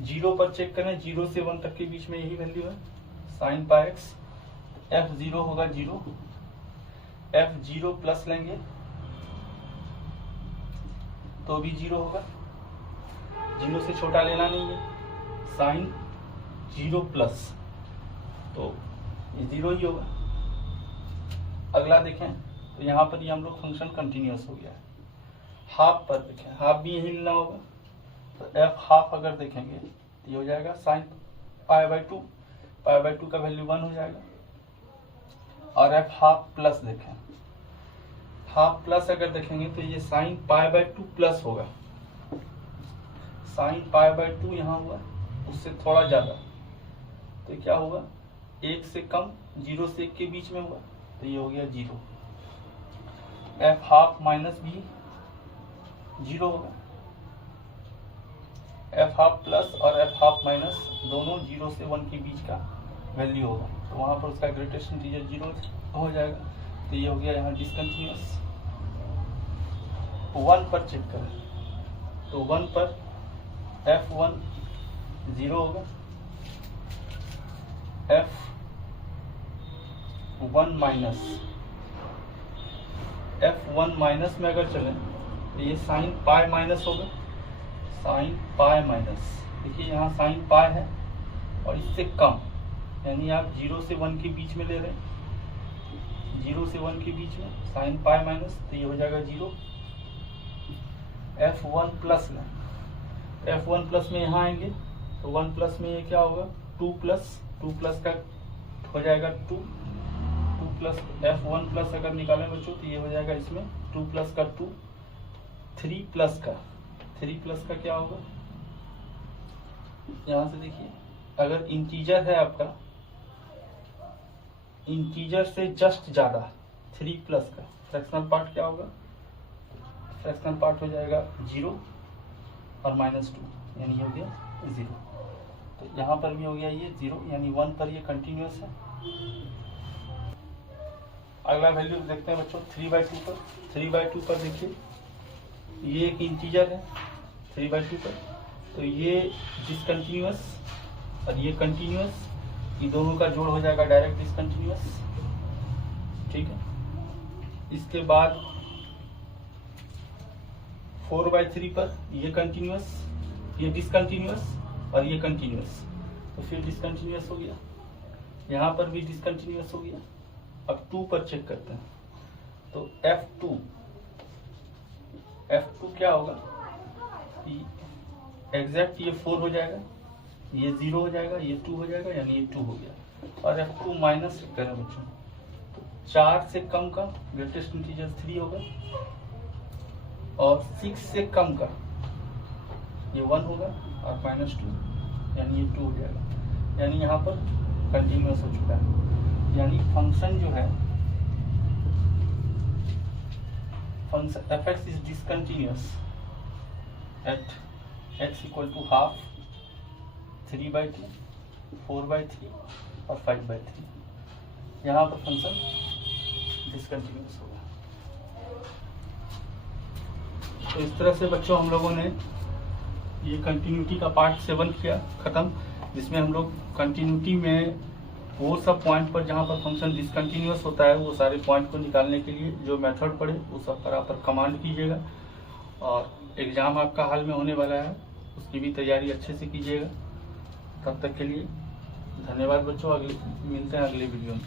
0 पर चेक करें, 0 से 1 तक के बीच में यही वैल्यू है साइन पाई x। f0 होगा 0, f0 प्लस लेंगे तो भी 0 होगा, 0 से छोटा लेना नहीं है, साइन 0 प्लस, तो ये 0 ही होगा। अगला देखें तो यहाँ पर ये हम लोग फंक्शन कंटिन्यूअस हो गया है। हाफ पर देखें, हाफ भी यही लेना होगा, तो f हाफ अगर देखेंगे तो ये हो जाएगा साइन पाई/2, पाई/2 का वैल्यू 1 हो जाएगा। और f हाफ प्लस देखें, हाफ प्लस अगर देखेंगे तो ये साइन पाई/2 प्लस होगा, साइन पाई/2 यहाँ हुआ उससे थोड़ा ज्यादा, तो क्या होगा 1 से कम, 0 से 1 के बीच में हुआ, तो ये हो गया 0। f हाफ माइनस भी 0 होगा, f हाफ प्लस और f हाफ माइनस दोनों 0 से 1 के बीच का वैल्यू होगा, तो वहां पर उसका ग्रेटेस्ट इंटीजर 0 हो जाएगा। तो ये हो गया यहाँ डिसकंटिन्यूअस। 1 पर चेक करें तो 1 पर f1 0 होगा, f1 माइनस में अगर चलें तो ये साइन पाई माइनस होगा, साइन पाई माइनस, देखिए यहाँ साइन पाई है और इससे कम, यानी आप 0 से 1 के बीच में ले रहे हैं, 0 से 1 के बीच में साइन पाई माइनस, तो ये हो जाएगा 0। f1 प्लस लें, f1 प्लस में यहाँ आएंगे तो 1 प्लस में ये क्या होगा 2 प्लस का हो जाएगा 2 प्लस f1 प्लस अगर निकालें बच्चों तो ये हो जाएगा इसमें 2 प्लस का 2, 3 प्लस का क्या होगा, यहाँ से देखिए अगर इंटीजर है आपका, इंटीजर से जस्ट ज्यादा 3 प्लस का फ्रैक्शनल पार्ट क्या होगा, फ्रैक्शनल पार्ट हो जाएगा 0 और -2, यानी हो गया 0। तो यहाँ पर भी हो गया ये 0, यानी 1 पर ये कंटिन्यूअस है, अगला वैल्यू देखते हैं बच्चों 3/2 पर। 3/2 पर देखिए ये एक इंटीजर है 3/2 पर, तो ये डिसकंटिन्यूअस और ये कंटिन्यूअस, ये दोनों का जोड़ हो जाएगा डायरेक्ट डिसकंटिन्यूअस, ठीक है। इसके बाद 4/3 पर ये कंटिन्यूअस, ये डिसकंटिन्यूअस और ये कंटिन्यूअस, तो फिर डिसकंटिन्यूअस हो गया, यहाँ पर भी डिसकंटिन्यूअस हो गया। अब 2 पर चेक करते हैं, तो F2 क्या होगा, एग्जैक्ट ये 4 हो जाएगा, ये 0 हो जाएगा, ये 2 हो जाएगा, यानी ये 2 हो गया। और F2 माइनस करें बच्चों, तो 4 से कम का ग्रेटेस्ट इंटीजर 3 होगा और 6 से कम का ये 1 होगा और -2 यानी ये 2 हो जाएगा, यानी यहाँ पर कंटिन्यूअस हो चुका है। यानी फंक्शन जो है function f(x) is discontinuous at x equal to half, 3/2, 4/3 और 5/3। यहाँ पर फंक्शन डिसकंटिन्यूअस होगा। तो इस तरह से बच्चों हम लोगों ने ये कंटिन्यूटी का पार्ट 7 किया खत्म, जिसमें हम लोग कंटिन्यूटी में वो सब पॉइंट पर जहाँ पर फंक्शन डिसकंटिन्यूअस होता है वो सारे पॉइंट को निकालने के लिए जो मेथड पढ़े वो सब पर आप कमांड कीजिएगा। और एग्ज़ाम आपका हाल में होने वाला है, उसकी भी तैयारी अच्छे से कीजिएगा। तब तक के लिए धन्यवाद बच्चों, मिलते हैं अगले वीडियो में।